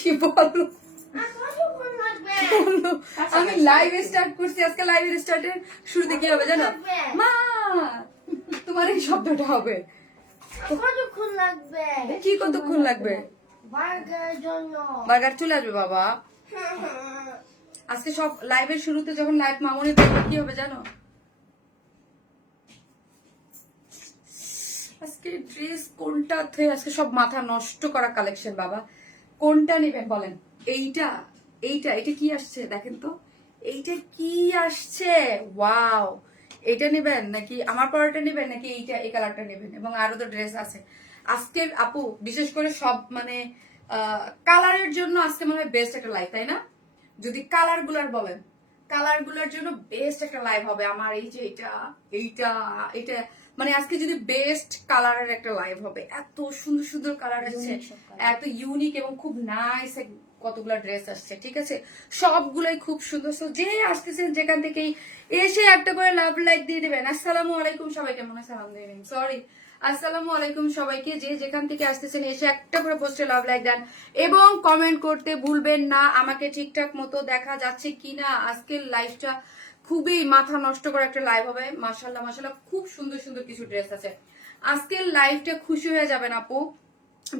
কি বলো আমি লাইভ স্টার্ট করছি আজকে। লাইভ স্টার্টের শুরুতে কি হবে জানো মা? তোমার এই শব্দটা হবে। কতক্ষণ লাগবে? কি কতক্ষণ লাগবে? বার্গার চলে আসবে বাবা। আজকে সব লাইভের শুরুতে যখন লাইভ মামুনি দেখবে কি হবে জানো? আজকে ড্রেস কোনটাতে আজকে সব মাথা নষ্ট করা কালেকশন বাবা। কোনটা নেবেন বলেন? এইটা এইটা এটা কি আসছে দেখেন তো, এইটা কি আসছে? ওয়াও, এটা নেবেন নাকি আমার পরাটা নেবেন নাকি এইটা এই কালারটা নেবেন? এবং আরো তো ড্রেস আছে আজকে আপু, বিশেষ করে সব মানে কালারের জন্য আজকে মনে হয় বেস্ট একটা লাইভ, তাই না? যদি কালার গুলার বলেন, কালার গুলার জন্য বেস্ট একটা লাইভ হবে আমার। এই যে এটা এইটা এটা মানে আজকে যদি বেস্ট কালারের একটা লাইভ হবে। এত সুন্দর সুন্দর কালার আসছে, এত ইউনিক এবং খুব নাইস কতগুলো ড্রেস আসছে, ঠিক আছে? সবগুলোই খুব সুন্দর। সো যে আসতেছেন যেখান থেকেই এসে একটা করে লাভ লাইক দিয়ে দেবেন। আসসালামু আলাইকুম সবাইকে, মনে সালাম দিয়ে নিন, সরি। আসসালামু আলাইকুম সবাইকে, যে যেখান থেকে আসতেছেন এসে একটা করে পোস্টে লাভ লাইক দেন এবং কমেন্ট করতে ভুলবেন না আমাকে ঠিকঠাক মতো দেখা যাচ্ছে কিনা। আজকের লাইভটা খুবই মাথা নষ্ট করে একটা লাইভ হবে। মাশাআল্লাহ মাশাআল্লাহ, খুব সুন্দর সুন্দর কিছু ড্রেস আছে আজকের লাইভটা। খুশি হয়ে যাবেন আপু,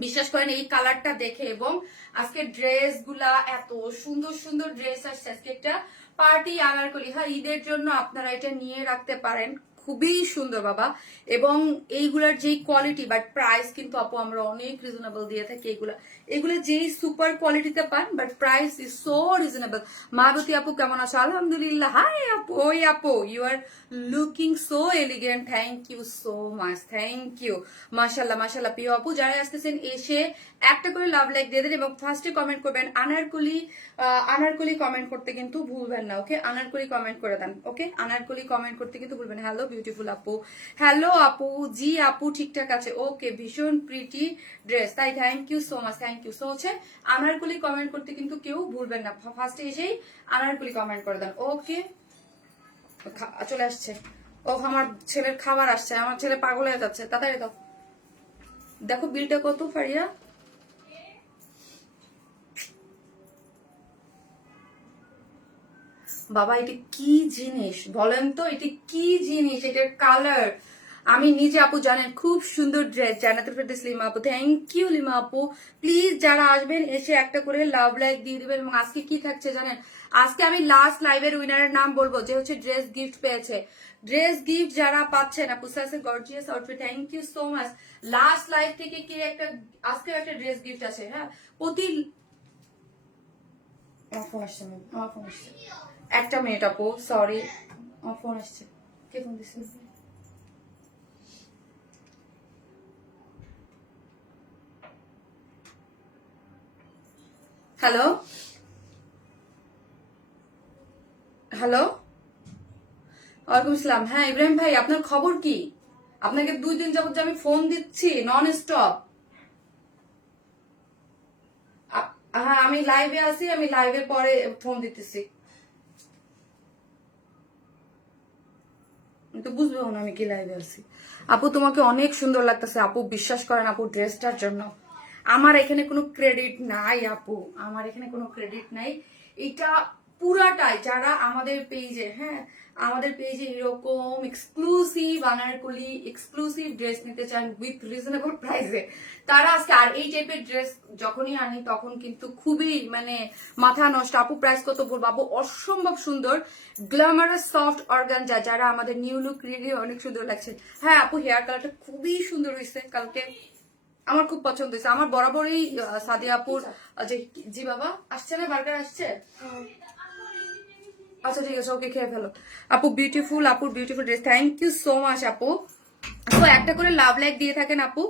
বিশ্বাস করেন এই কালারটা দেখে। এবং আজকে ড্রেস গুলা এত সুন্দর সুন্দর ড্রেস আসছে। আজকে একটা পার্টি আনারকলি, হ্যাঁ ঈদের জন্য আপনারা এটা নিয়ে রাখতে পারেন, খুবই সুন্দর বাবা। এবং এইগুলার যেই কোয়ালিটি বাট প্রাইস কিন্তু আপু আমরা অনেক রিজনেবল দিয়ে থাকি। এগুলো যেই সুপার কোয়ালিটিতে পান but price is so reasonable. Mahbati আপু কেমন আছো? আলহামদুলিল্লাহ। হাই আপু, ওই আপু you are looking so elegant, thank you so much, thank you. মাশাল্লাহ মাশাল্লাহ। প্রিয় আপু যারা আসতেছেন এসে একটা করে লাভ লাইক দিয়ে দেন এবং ফার্স্টে কমেন্ট করবেন আনারকলি। আনারকলি কমেন্ট করতে কিন্তু ভুলবেন না, ওকে? আনারকলি কমেন্ট করে দেন, ওকে? আনারকলি কমেন্ট করতে কিন্তু ভুলবেন। হ্যালো বিউটিফুল আপু, হ্যালো আপু, জি আপু ঠিকঠাক আছে, ওকে ভীষণ প্রিটি ড্রেস, তাই thank you so much, thank you. So হচ্ছে আনারকলি কমেন্ট করতে কিন্তু কেউ ভুলবেন না, ফার্স্টে এসেই আনারকলি কমেন্ট করে দেন, ওকে? চলে আসছে, ও আমার ছেলের খাবার আসছে, আমার ছেলে পাগল হয়ে যাচ্ছে, তাড়াতাড়ি দাও। দেখো বিলটা কত ফারিয়া? বাবা এটা কি জিনিস বলেন তো, এটা কি জিনিস? এটার কালার আমি নিজে আপু জানেন খুব সুন্দর ড্রেস। জান্নাতুল ফেরদৌস লিমা আপু, থ্যাংক ইউ লিমা আপু। প্লিজ যারা আসবেন এসে একটা করে লাভ লাইক দিয়ে দিবেন। এবং আজকে কি থাকছে জানেন? আজকে আমি লাস্ট লাইভের উইনারের নাম বলবো যে হচ্ছে ড্রেস গিফট পেয়েছে। ড্রেস গিফট যারা পাচ্ছেন আপু সাথে gorgeous outfit, thank you so much. Last live থেকে কে একটা আজকে একটা ড্রেস গিফট আছে, হ্যাঁ প্রতি ফোন আসছে, আমার ফোন আসছে, একটা মিনিট আপু, সরি আমার ফোন আসছে। কে ফোন দিচ্ছে? হ্যালো হ্যালো, ওয়ালাইকুম আসসালাম। হ্যাঁ ইব্রাহিম ভাই, আপনার খবর কি? আপনাকে 2 দিন যাবত যে আমি ফোন দিচ্ছি নন স্টপ। হ্যাঁ আমি লাইভে আছি, আমি লাইভের পরে ফোন দিতেছি। তো বুঝবে না আমি কি লাইভে আছি। আপু তোমাকে অনেক সুন্দর লাগতেছে আপু, বিশ্বাস করেন আপু ড্রেসটার জন্য আমার এখানে কোনো ক্রেডিট নাই আপু, আমার এখানে কোনো ক্রেডিট নাই। এটা পুরাটাই যারা আমাদের পেজে, হ্যাঁ আমাদের পেজে এরকম এক্সক্লুসিভ আনারকলি এক্সক্লুসিভ ড্রেস নিতে চান উইথ রিজনেবল প্রাইসে, তারা আজকে। আর এই টাইপের ড্রেস যখনই আনি তখন কিন্তু খুবই মানে মাথা নষ্ট। আপু প্রাইস কত বলবো আপু? অসম্ভব সুন্দর গ্ল্যামারাস সফট অর্গানজা, যারা আমাদের নিউ লুক রিলি অনেক সুন্দর লাগছে। হ্যাঁ আপু হেয়ার কালারটা খুবই সুন্দর হয়েছে কালকে, আমার খুব পছন্দ হয়েছে। আমার বরাবরই সাদিয়া আপুর যে, জি বাবা আসছে না, বার্গার আসছে, আচ্ছা ঠিক আছে ওকে খেয়ে ফেলো। আপু বিউটিফুল, আপুর beautiful dress, thank you so much আপু। তো একটা করে লাভ লাইক দিয়ে থাকেন আপু,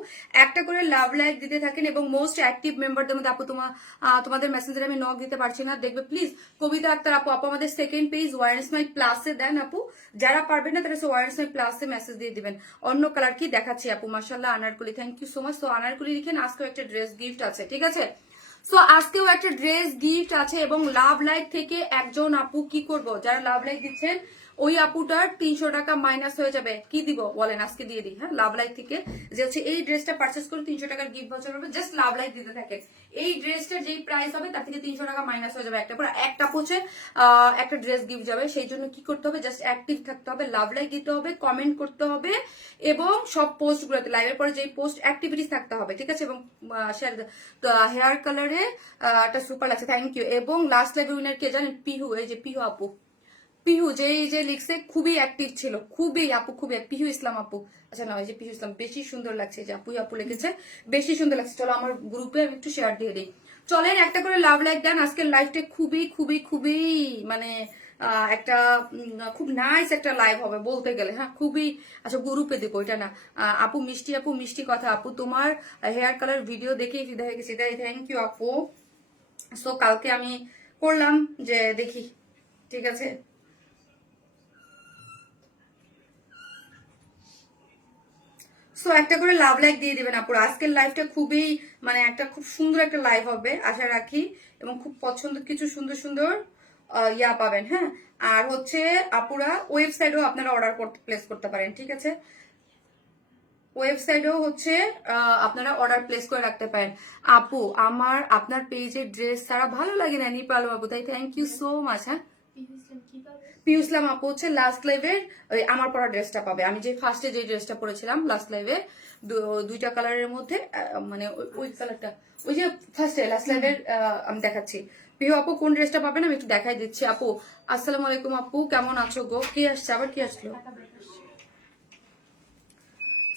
একটা করে লাভ লাইক দিতে থাকেন। এবং মোস্ট অ্যাক্টিভ মেম্বারদের মধ্যে আপু তোমাদের মেসেঞ্জারে আমি নক দিতে পারছি না, দেখবে প্লিজ কবিতা আক্তার আপু। আপু আমাদের সেকেন্ড পেজ ওয়ারেন্স মাই প্লাসে দেন আপু, যারা পারবেন না তারা ওয়ারেন্স মাই প্লাসে মেসেজ দিয়ে দিবেন। অন্য কালার কি দেখাচ্ছি আপু? মাশাআল্লাহ anarkali, thank you so much. তো আনারকলি লিখেন, আজকেও একটা ড্রেস গিফট আছে, ঠিক আছে? সো আজকেও একটা ড্রেস গিফট আছে। এবং লাভ লাইক থেকে একজন আপু কি করব, যারা লাভ লাইক দিচ্ছেন ওই আপুটার 300 টাকা মাইনাস হয়ে যাবে। কি দিব বলেন, আজকে দিয়ে দিই। হ্যাঁ, লাভ লাইফ থেকে যে হচ্ছে এই ড্রেসটা পারচেস করে 300 টাকার গিফট ভাউচার হবে, জাস্ট লাভ লাইফ দিতে থাকে। এই ড্রেসটার যেই প্রাইস হবে তার থেকে 300 টাকা মাইনাস হয়ে যাবে। একটা পরে একটা পৌঁছে একটা ড্রেস গিফট যাবে। সেই জন্য কি করতে হবে, জাস্ট অ্যাক্টিভ থাকতে হবে, লাভ লাইক দিতে হবে, কমেন্ট করতে হবে এবং সব পোস্ট গুলোতে লাইভের পরে যেই পোস্ট অ্যাক্টিভিটিস থাকতে হবে, ঠিক আছে। এবং হেয়ার কালারে একটা সুপার লাগছে, থ্যাংক ইউ। এবং লাস্ট লাইভ উইনার কে জানেন, পিহু, এই যে পিহু আপু, পিহু যে লিখছে খুবই অ্যাক্টিভ ছিল, খুবই আপু, খুবই পিহু ইসলাম আপু। আচ্ছা না, ওই যে পিহু ইসলাম, বেশি সুন্দর লাগছে যে আপু লিখেছে, বেশি সুন্দর লাগছে। চলো আমার গ্রুপে আমি একটু শেয়ার দিয়ে দিই। চলেন একটা করে লাভ লাইক দেন। আজকের লাইভটা খুবই খুবই খুবই মানে একটা খুব নাইস একটা লাইভ হবে বলতে গেলে। হ্যাঁ, খুবই। আচ্ছা গ্রুপে দেবো, এটা না। আপু মিষ্টি কথা আপু, তোমার হেয়ার কালার ভিডিও দেখেই ফিদা হয়ে গেছি, তাই থ্যাংক ইউ আপু। সো কালকে আমি করলাম যে দেখি, ঠিক আছে। সো একটা করে লাভ লাইক দিয়ে দিবেন আপুরা। আজকের লাইভটা খুবই মানে একটা খুব সুন্দর একটা লাইভ হবে আশা রাখি, এবং খুব পছন্দ কিছু সুন্দর সুন্দর ইয়া পাবেন। হ্যাঁ, আর হচ্ছে আপুরা ওয়েবসাইটেও আপনারা অর্ডার করতে প্লেস করতে পারেন, ঠিক আছে। ওয়েবসাইটেও হচ্ছে আপনারা অর্ডার প্লেস করে রাখতে পারেন। আপু আমার আপনার পেজের ড্রেস ছাড়া ভালো লাগে না, নিপাল আপু, তাই থ্যাংক ইউ সো মাচ। হ্যাঁ, পিউসলাম আপু হচ্ছে লাস্ট লাইভের আমার পরা ড্রেসটা পাবে। আমি যে ফার্স্টে যে ড্রেসটা পরেছিলাম লাস্ট লাইভে, দুইটা কালারের মধ্যে, মানে ওই কালারটা, ওই যে ফার্স্টে লাস্ট লাইভের আমি দেখাচ্ছি। পিহু আপু কোন ড্রেসটা পাবেন আমি একটু দেখাই দিচ্ছি। আপু আসসালামু আলাইকুম আপু, কেমন আছো গো? কি আসছে আবার, কি আসলো?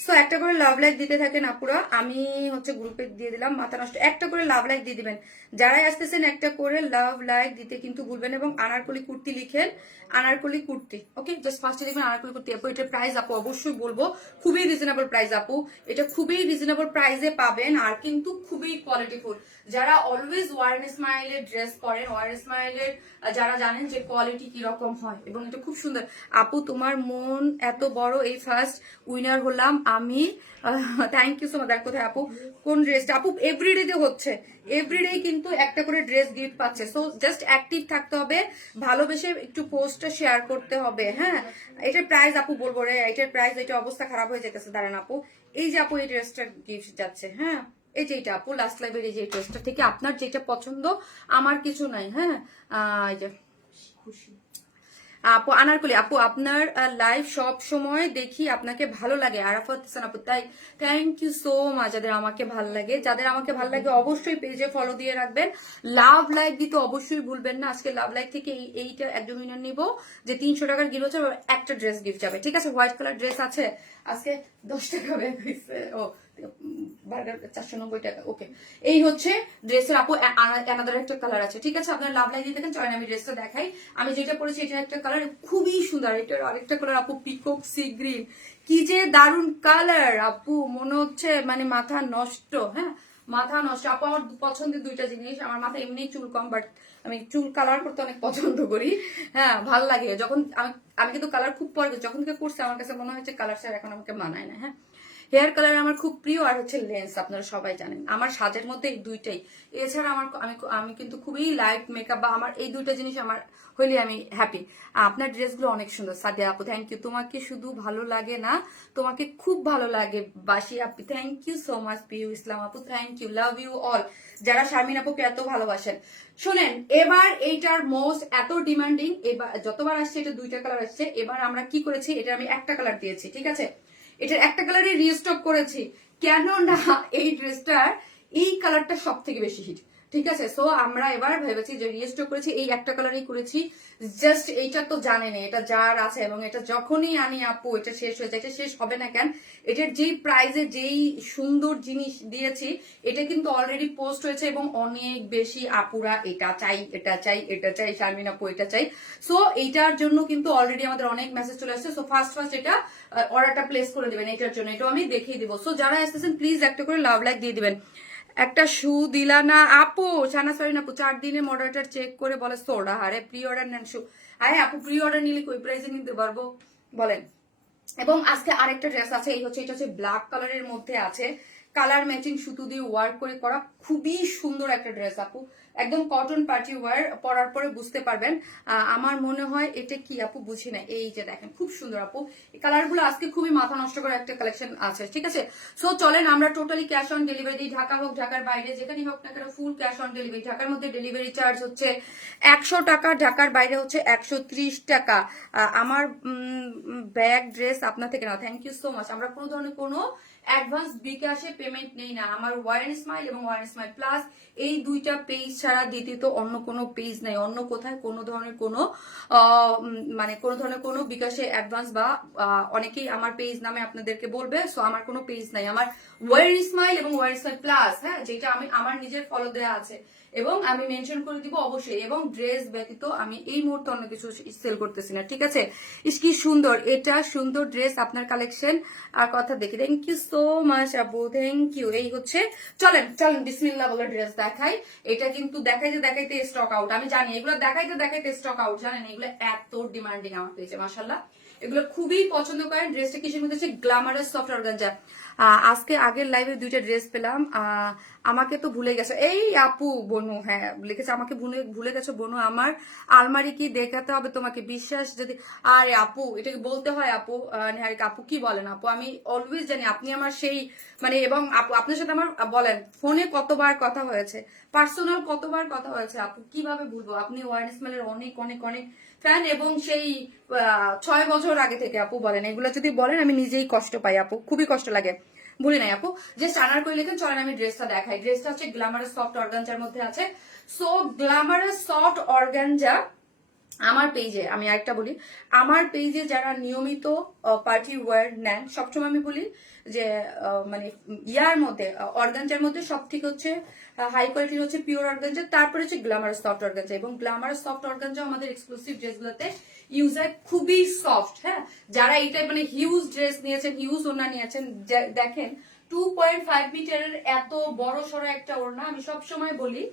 সো একটা করে লাভ লাইক দিতে থাকেন আপুরা। আমি হচ্ছে গ্রুপে দিয়ে দিলাম, মাথা নষ্ট। একটা করে লাভ লাইক দিয়ে দিবেন যারাই আসতেছেন, একটা করে লাভ লাইক দিতে কিন্তু ভুলবেন। এবং আনারকলি কুর্তি লিখেন, আনারকলি কুর্তি, ওকে, জাস্ট ফার্স্টে দিবেন আনারকলি কুর্তি। আপু এটার প্রাইস আপু অবশ্যই বলবো, খুবই রিজনেবল প্রাইস আপু, এটা খুবই রিজনেবল প্রাইসে পাবেন, আর কিন্তু খুবই কোয়ালিটিফুল। যারা অলওয়েজ ওয়ারেন স্মাইলের ড্রেস পরেন, ওয়ারেন স্মাইলের যারা জানেন যে কোয়ালিটি কিরকম হয়, এবং এটা খুব সুন্দর। আপু তোমার মন এত বড়, এই ফার্স্ট উইনার হলাম আমি, থ্যাংক ইউ সো মাচ। কোথায় আপু কোন ড্রেসটা? আপু এভরিডে হচ্ছে, এভরিডে কিন্তু একটা করে ড্রেস গিফট পাচ্ছে। সো জাস্ট অ্যাক্টিভ থাকতে হবে, ভালোবেসে একটু পোস্টটা শেয়ার করতে হবে। হ্যাঁ, এটার প্রাইস আপু বলবো রে, এটার প্রাইস, এটা অবস্থা খারাপ হয়ে যেতেছে। দাঁড়ান আপু, এই যে আপু এই ড্রেসটা গিফট যাচ্ছে। হ্যাঁ, এই যে এটা আপু লাস্ট লাইভের এই যে ড্রেসটা থেকে আপনার যেটা পছন্দ, আমার কিছু নাই। হ্যাঁ, এই যে খুশি আপু আনারকলি আপু, আপনার লাইভ সব সময় দেখি, আপনাকে ভালো লাগে। আরাফাত হাসান আপু, তাই থ্যাংক ইউ সো মাচ। যাদের আমাকে ভালো লাগে, যাদের আমাকে ভালো লাগে অবশ্যই পেজে ফলো দিয়ে রাখবেন, লাভ লাইক দিতে অবশ্যই ভুলবেন না। আজকে লাভ লাইক থেকে এইটা একজন উইনার নিব, যে 300 টাকার গিফট হচ্ছে, একটা ড্রেস গিফট যাবে, ঠিক আছে। হোয়াইট কালার ড্রেস আছে, আজকে 10 টাকা ব্যাগ হয়েছে, ও 490 টাকা, ওকে। এই হচ্ছে ড্রেসের আপু অ্যানাদার একটা কালার আছে, ঠিক আছে। আপনার লাভ লাইক দিয়ে দেখেন, চলেন আমি ড্রেসটা দেখাই। আমি যেটা পরেছি এটা একটা কালার খুবই সুন্দর, এটার আরেকটা কালার আপু পিকক সি গ্রিন, কি যে দারুন কালার আপু, মনে হচ্ছে মানে মাথা নষ্ট। হ্যাঁ, মাথা নষ্ট আপু। আমার পছন্দের দুইটা জিনিস, আমার মাথা এমনি চুল কম, বাট আমি চুল কালার করতে অনেক পছন্দ করি। হ্যাঁ, ভালো লাগে যখন আমি কিন্তু কালার খুব পরে, যখন থেকে করছি আমার কাছে মনে হচ্ছে কালার ছাড়া এখন আমাকে মানায় না। হ্যাঁ, হেয়ার কালার আমার খুব প্রিয়, আর হচ্ছে লেন্স, আপনারা সবাই জানেন আমার সাজের মধ্যে এই দুইটাই। এছাড়া আমি কিন্তু খুবই লাইট মেকআপ, বা আমার এই দুইটা জিনিস আমার হইলে আমি হ্যাপি। আপনার ড্রেসগুলো অনেক সুন্দর সাদিয়া আপু, থ্যাংক ইউ। তোমাকে শুধু ভালো লাগে না, তোমাকে খুব ভালো লাগে বাসি আপু, thank you so much. Piu Islam আপু, thank you, love you all. যারা শারমিন আপুকে এত ভালোবাসেন, শোনেন এবার এইটার মোস্ট এত ডিমান্ডিং, এবার যতবার আসছে এটা দুইটা কালার আসছে, এবার আমরা কি করেছি, এটা আমি একটা কালার দিয়েছি, ঠিক আছে। এটার একটা কালারে রিস্টক করেছি, কেন না এই ড্রেসটার এই কালারটা সব থেকে বেশি হিট, ঠিক আছে। সো আমরা এবার ভেবেছি যে রিস্টক করেছি, এই একটা কালারই করেছি। জাস্ট এইটা তো জানেন এটা যার আছে, এবং এটা যখনই আনি আপু এটা শেষ হয়ে যায়, এটা শেষ হবে না কেন। এটার যেই প্রাইজে যেই সুন্দর জিনিস দিয়েছি, এটা কিন্তু অলরেডি পোস্ট হয়েছে, এবং অনেক বেশি আপুরা এটা চাই, এটা চাই, এটা চাই, শারমিন আপু এটা চাই। সো এইটার জন্য কিন্তু অলরেডি আমাদের অনেক মেসেজ চলে আসছে। সো ফার্স্ট এটা অর্ডারটা প্লেস করে দিবেন এটার জন্য, এটাও আমি দেখিয়ে দিব। সো যারা আসতেছেন প্লিজ একটা করে লাভ লাইক দিয়ে দিবেন। একটা শু দিলা না আপু, ছানা সরি না আপু, 4 দিনে মডারেটর চেক করে বলে সোডা, আরে প্রি অর্ডার নেন শু, আরে আপু প্রি অর্ডার নিলে কই প্রাইসে নিতে পারবো বলেন। এবং আজকে আরেকটা ড্রেস আছে, এই হচ্ছে এটা হচ্ছে ব্ল্যাক কালারের মধ্যে আছে, কালার ম্যাচিং সুতো দিয়ে ওয়ার্ক করে করা খুবই সুন্দর একটা ড্রেস আপু, একদম কটন পার্টি ওয়ার, পরার পরে বুঝতে পারবেন। আমার মনে হয় এটা কি আপু বুঝি না, এই যে দেখেন খুব সুন্দর আপু, এই কালারগুলো আজকে খুবই মাথা নষ্ট করা একটা কালেকশন আছে, ঠিক আছে। সো চলেন আমরা টোটালি ক্যাশ অন ডেলিভারি দিই, ঢাকা হোক ঢাকার বাইরে যেখানেই হোক না কেন ফুল ক্যাশ অন ডেলিভারি। ঢাকার মধ্যে ডেলিভারি চার্জ হচ্ছে 100 টাকা, ঢাকার বাইরে হচ্ছে 130 টাকা। আমার ব্যাগ ড্রেস আপনার থেকে না, থ্যাংক ইউ সো মাচ। আমরা কোনো ধরনের কোনো অ্যাডভান্স বিকাশে পেমেন্ট নেই না। আমার ওয়ার স্মাইল এবং ওয়ার স্মাইল প্লাস এই দুইটা পেজ ছাড়া দ্বিতীয়ত অন্য কোনো পেজ নাই, অন্য কোথায় কোনো ধরনের কোনো মানে কোনো ধরনের কোনো বিকাশে অ্যাডভান্স বা অনেকেই আমার পেজ নামে আপনাদেরকে বলবে, সো আমার কোনো পেজ নাই। আমার ওয়ার স্মাইল এবং ওয়ার স্মাইল প্লাস, হ্যাঁ, যেটা আমি আমার নিজের ফলো দেওয়া আছে এবং আমি মেনশন করে দিব অবশ্যই। এবং ড্রেস ব্যতীত আমি এই মুহূর্তে অন্য কিছু সেল করতেছি না, ঠিক আছে। ইস কি সুন্দর, এটা সুন্দর ড্রেস, আপনার কালেকশন আর কথা দেখি। থ্যাংক ইউ সো মাচ আপু, থ্যাংক ইউ। এই হচ্ছে, চলেন চলেন বিসমিল্লাহ বলে ড্রেস দেখাই। এটা কিন্তু দেখাইতে দেখাইতে স্টক আউট, আমি জানি এগুলো দেখাইতে দেখাইতে স্টক আউট, জানেন এগুলো এত ডিমান্ডিং আমার পেয়েছে, মাশাআল্লাহ এগুলো খুবই পছন্দ করেন। ড্রেসটা কিসের মধ্যে হচ্ছে গ্ল্যামারাস সফট অর্গানজা। আজকে আগের লাইভে দুইটা ড্রেস পেলাম, আমাকে তো ভুলে গেছে এই আপু বনু, হ্যাঁ লিখেছে আমাকে ভুলে গেছো বনু, আমার আলমারি কি দেখাতে হবে তোমাকে, বিশ্বাস যদি। আরে আপু এটাকে বলতে হয় আপু, নিহারিকা আপু কি বলেন আপু, আমি অলওয়েজ জানি আপনি আমার সেই মানে, এবং আপু আপনার সাথে আমার বলেন ফোনে কতবার কথা হয়েছে, পার্সোনাল কতবার কথা হয়েছে আপু, কিভাবে ভুলবো। আপনি ওয়ারনেস মেলের অনেক অনেক অনেক ফ্যান এবং সেই 6 বছর আগে থেকে আপু বলেন, এগুলো যদি বলেন আমি নিজেই কষ্ট পাই আপু, খুবই কষ্ট লাগে। ভুলি নাই আপু, জাস্ট আনার করে লেখেন। চলেন আমি ড্রেসটা দেখাই। ড্রেসটা হচ্ছে গ্ল্যামারাস সফট অর্গানজার মধ্যে আছে। সো গ্ল্যামারাস সফট অর্গানজা আমার পেজে, আমি আরেকটা বলি, আমার পেজে যারা নিয়মিত পার্টি ওয়্যার নেন, সবসময় আমি বলি যে মানে ইয়ার মধ্যে অর্গানজার মধ্যে সব থেকে হচ্ছে হাই কোয়ালিটির হচ্ছে পিওর অর্গানজা, তারপরে হচ্ছে গ্ল্যামারাস সফট অর্গানজা। এবং গ্ল্যামারাস সফট অর্গানজা আমাদের এক্সক্লুসিভ ড্রেসগুলোতে ইউজ হয় খুবই সফট, হ্যাঁ। যারা এইটা মানে হিউজ ড্রেস নিয়েছেন, হিউজ ওড়না নিয়েছেন, দেখেন 2.5 মিটারের এত বড় সড়ো একটা ওড়না। আমি সব সময় বলি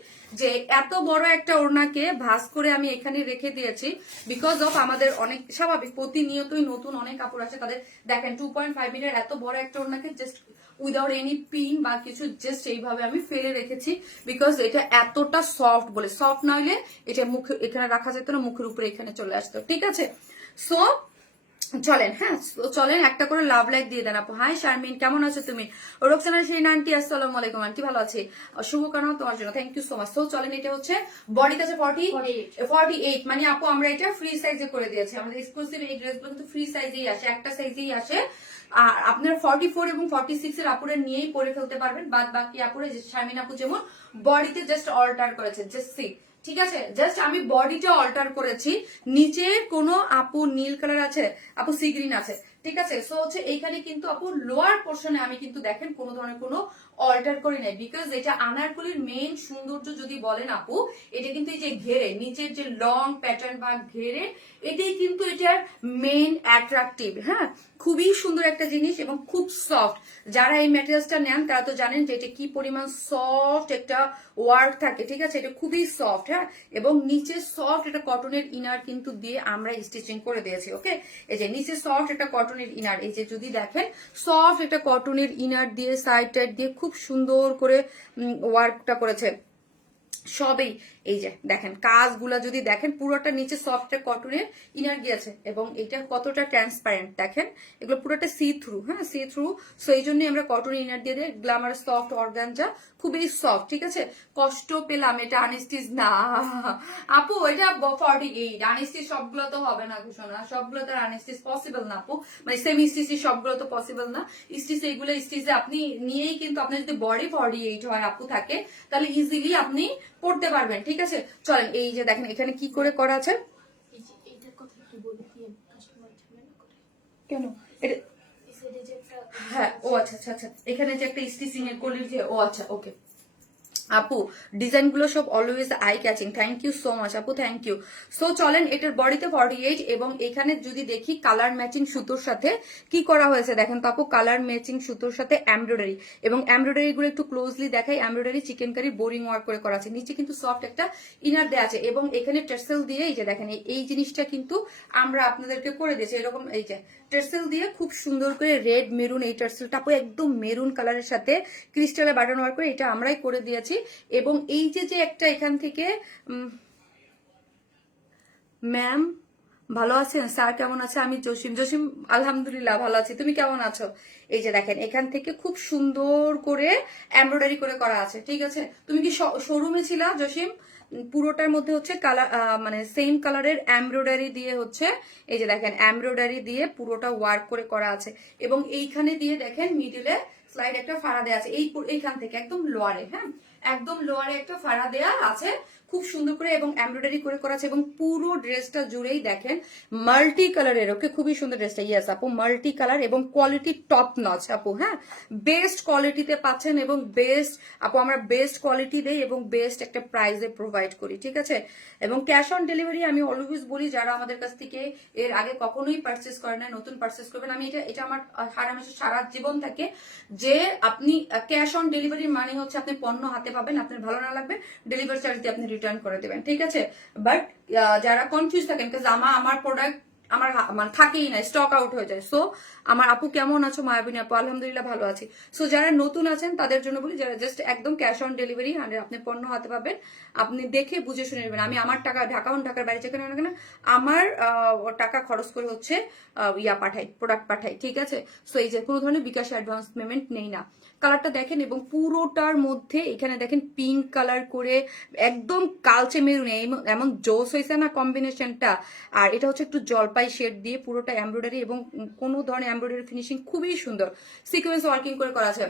যে এত বড় একটা ওড়নাকে ভাঁজ করে আমি এখানে রেখে দিয়েছি বিকজ অফ আমাদের অনেক স্বাভাবিক প্রতিনিয়তই নতুন অনেক কাপড় আছে তাদের। দেখেন 2.5 মিটার এত বড় একটা ওড়নাকে জাস্ট উইদাউট এনি পিন বা কিছু জাস্ট এইভাবে আমি ফেলে রেখেছি বিকজ এটা এতটা সফট, বলে সফট না হলে এটা মুখে এখানে রাখা যেত না, মুখের উপরে এখানে চলে আসতো, ঠিক আছে। সো চলেন, হ্যাঁ চলেন একটা করে লাভ লাইক দিয়ে দেন আপু। হাই শারমিন, কেমন আছো তুমি? রোকসানা সেই আন্টি, আসসালামু আলাইকুম আন্টি, ভালো আছি, শুভকামনা তোমার জন্য, থ্যাংক ইউ সো মাচ। তো চলেন, এটা হচ্ছে বডিতে আছে 48, মানে আপু আমরা এটা ফ্রি সাইজে করে দিয়েছি, আমাদের এক্সক্লুসিভ এই ড্রেসগুলো কিন্তু ফ্রি সাইজেই আসে, একটা সাইজেই আসে। আর আপনার 44 এবং 46 এর আপুরে নিয়েই পরে ফেলতে পারবেন, বাদ বাকি আপুরে শারমিন আপু যেমন বডিতে জাস্ট অল্টার করেছে, জাস্ট সি, ঠিক আছে, জাস্ট আমি বডিটা অল্টার করেছি। নিচে কোনো আপু নীল কালার আছে, আপু সি গ্রিন আছে, ঠিক আছে। সো হচ্ছে এইখানে কিন্তু আপু লোয়ার পোর্শনে আমি কিন্তু দেখেন কোনো ধরনের কোনো অল্টার করি নাই বিকজ এটা আনারকলির মেইন সৌন্দর্য যদি বলেন আপু, এটা কিন্তু এই যে ঘেরে নিচের যে লং প্যাটার্ন বা ঘেরে, এটাই কিন্তু এটার মেইন অ্যাট্রাকটিভ, হ্যাঁ। খুবই সুন্দর একটা জিনিস এবং খুব সফট। যারা এই ম্যাটেরিয়ালসটা নেন তারা তো জানেন যে এটা কি পরিমাণ সফট একটা ওয়ার্ক থাকে, ঠিক আছে, এটা খুবই সফট, হ্যাঁ। এবং নিচে সফট একটা কটনের ইনার কিন্তু দিয়ে আমরা স্টিচিং করে দিয়েছি, ওকে। এই যে নিচে সফট একটা কটনের ইনার, এই যে যদি দেখেন সফট একটা কটনের ইনার দিয়ে সাইড টাইড দিয়ে খুব সুন্দর করে ওয়ার্কটা করেছে সবেই। এই যে দেখেন কাজগুলা যদি দেখেন পুরোটা নিচে সফট কটনের ইনার গিয়েছে এবং এটা কতটা ট্রান্সপারেন্ট দেখেন, এগুলো পুরোটা সি থ্রু, হ্যাঁ সি থ্রু। সো এই জন্য আমরা কটনের ইনার দিয়ে দিই। গ্ল্যামার সফট অর্গানজা খুবই সফট, ঠিক আছে। কষ্ট পেলাম, এটা আনস্টিচ না আপু, এটা 48 আনস্টিচ সবগুলো তো হবে না ঘোষণা, সবগুলো তো আনস্টিচ পসিবল না আপু, মানে সেমি স্টিচ সবগুলো তো পসিবল না। স্টিচ এইগুলো স্টিচে আপনি নিয়েই কিন্তু আপনার যদি বডি 48 হয় আপু থাকে তাহলে ইজিলি আপনি পড়তে পারবেন, ঠিক আছে। চলেন এই যে দেখেন এখানে কি করে করা আছে, কেন এটা, হ্যাঁ ও আচ্ছা আচ্ছা আচ্ছা, এখানে যে একটা স্টিচিং এর কলির যে, ও আচ্ছা ওকে আপু ডিজাইনগুলো সব always eye catching, thank you so much আপু, থ্যাংক ইউ। সো চলেন, এটার বডিতে 48 এবং এখানে যদি দেখি কালার ম্যাচিং সুতোর সাথে কি করা হয়েছে দেখেন তো আপু, কালার ম্যাচিং সুতোর সাথে এমব্রয়ডারি, এবং এমব্রয়ডারি গুলো একটু ক্লোজলি দেখাই। Embroidery chikankari boring work করে করা আছে, নিচে কিন্তু সফট একটা ইনার দেওয়া আছে এবং এখানে টার্সেল দিয়ে এই যে দেখেন এই জিনিসটা কিন্তু আমরা আপনাদেরকে করে দিয়েছি এরকম, এই যে টার্সেল দিয়ে খুব সুন্দর করে রেড মেরুন, এই টার্সেলটা আপু একদম মেরুন কালারের সাথে ক্রিস্টালে বাটন ওয়ার্ক করে এটা আমরাই করে দিয়েছি। এবং এই যে যে একটা এখান থেকে ম্যাম ভালো আছেন, স্যার কেমন আছে, আমি জসিম। জসিম আলহামদুলিল্লাহ ভালো আছি, তুমি কেমন আছো? এই যে দেখেন এখান থেকে খুব সুন্দর করে এমব্রয়ডারি করে করা আছে, ঠিক আছে। তুমি কি শোরুমে ছিলা জসিম? পুরোটার মধ্যে হচ্ছে কালার মানে সেম কালারের এমব্রয়ডারি দিয়ে হচ্ছে এই যে দেখেন এমব্রয়ডারি দিয়ে পুরোটা ওয়ার্ক করে করা আছে এবং এইখানে দিয়ে দেখেন মিডিলে স্লাইড একটা ফাড়া দেয়া আছে এইখান থেকে একদম লোয়ারে, হ্যাঁ একদম লোয়ারে একটা ফাড়া দেয়া আছে খুব সুন্দর করে এবং এমব্রয়ডারি করে করা আছে এবং পুরো ড্রেসটা জুড়েই দেখেন মাল্টি কালারের, ওকে খুবই সুন্দর ড্রেসটা। ইয়েস আপু মাল্টি কালার এবং কোয়ালিটি টপ নচ আপু, হ্যাঁ বেস্ট কোয়ালিটিতে পাচ্ছেন এবং বেস্ট আপু আমরা বেস্ট কোয়ালিটি দেই এবং বেস্ট একটা প্রাইসে প্রোভাইড করি, ঠিক আছে। এবং ক্যাশ অন ডেলিভারি আমি অলওয়েজ বলি যারা আমাদের কাছ থেকে এর আগে কখনোই পারচেস করে না নতুন পারচেস করবেন, আমি এটা আমার সারা জীবন থাকে যে আপনি ক্যাশ অন ডেলিভারি মানে হচ্ছে আপনি পণ্য হাতে পাবেন, আপনার ভালো না লাগবে ডেলিভারি চার্জ দিয়ে আপনি রিটার্ন করে দেবেন, ঠিক আছে। বাট যারা কনফিউজ থাকেন আমার প্রোডাক্ট আমার মানে থাকেই না, স্টক আউট হয়ে যায়। সো আমার আপু কেমন আছো মায়াবিনী আপু? আলহামদুলিল্লাহ ভালো আছি। সো যারা নতুন আছেন তাদের জন্য বলি, যারা জাস্ট একদম ক্যাশ অন ডেলিভারি আপনি পণ্য হাতে পাবেন, আপনি দেখে বুঝে শুনে নেবেন। আমি আমার টাকা ঢাকার বাইরে যেখানে না কেন আমার টাকা খরচ করে হচ্ছে পাঠাই, প্রোডাক্ট পাঠাই, ঠিক আছে। সো এই যে কোনো ধরনের বিকাশ অ্যাডভান্স পেমেন্ট নেই না। কালারটা দেখেন এবং পুরোটার মধ্যে এখানে দেখেন পিঙ্ক কালার করে একদম কালচে মেরুন, এমন জোস হয়েছে না কম্বিনেশনটা। আর এটা হচ্ছে একটু জলপাই শেড দিয়ে পুরোটা এমব্রয়ডারি এবং কোনো ধরনের এমব্রয়ডারি ফিনিশিং খুবই সুন্দর, সিকোয়েন্স ওয়ার্কিং করে করা আছে।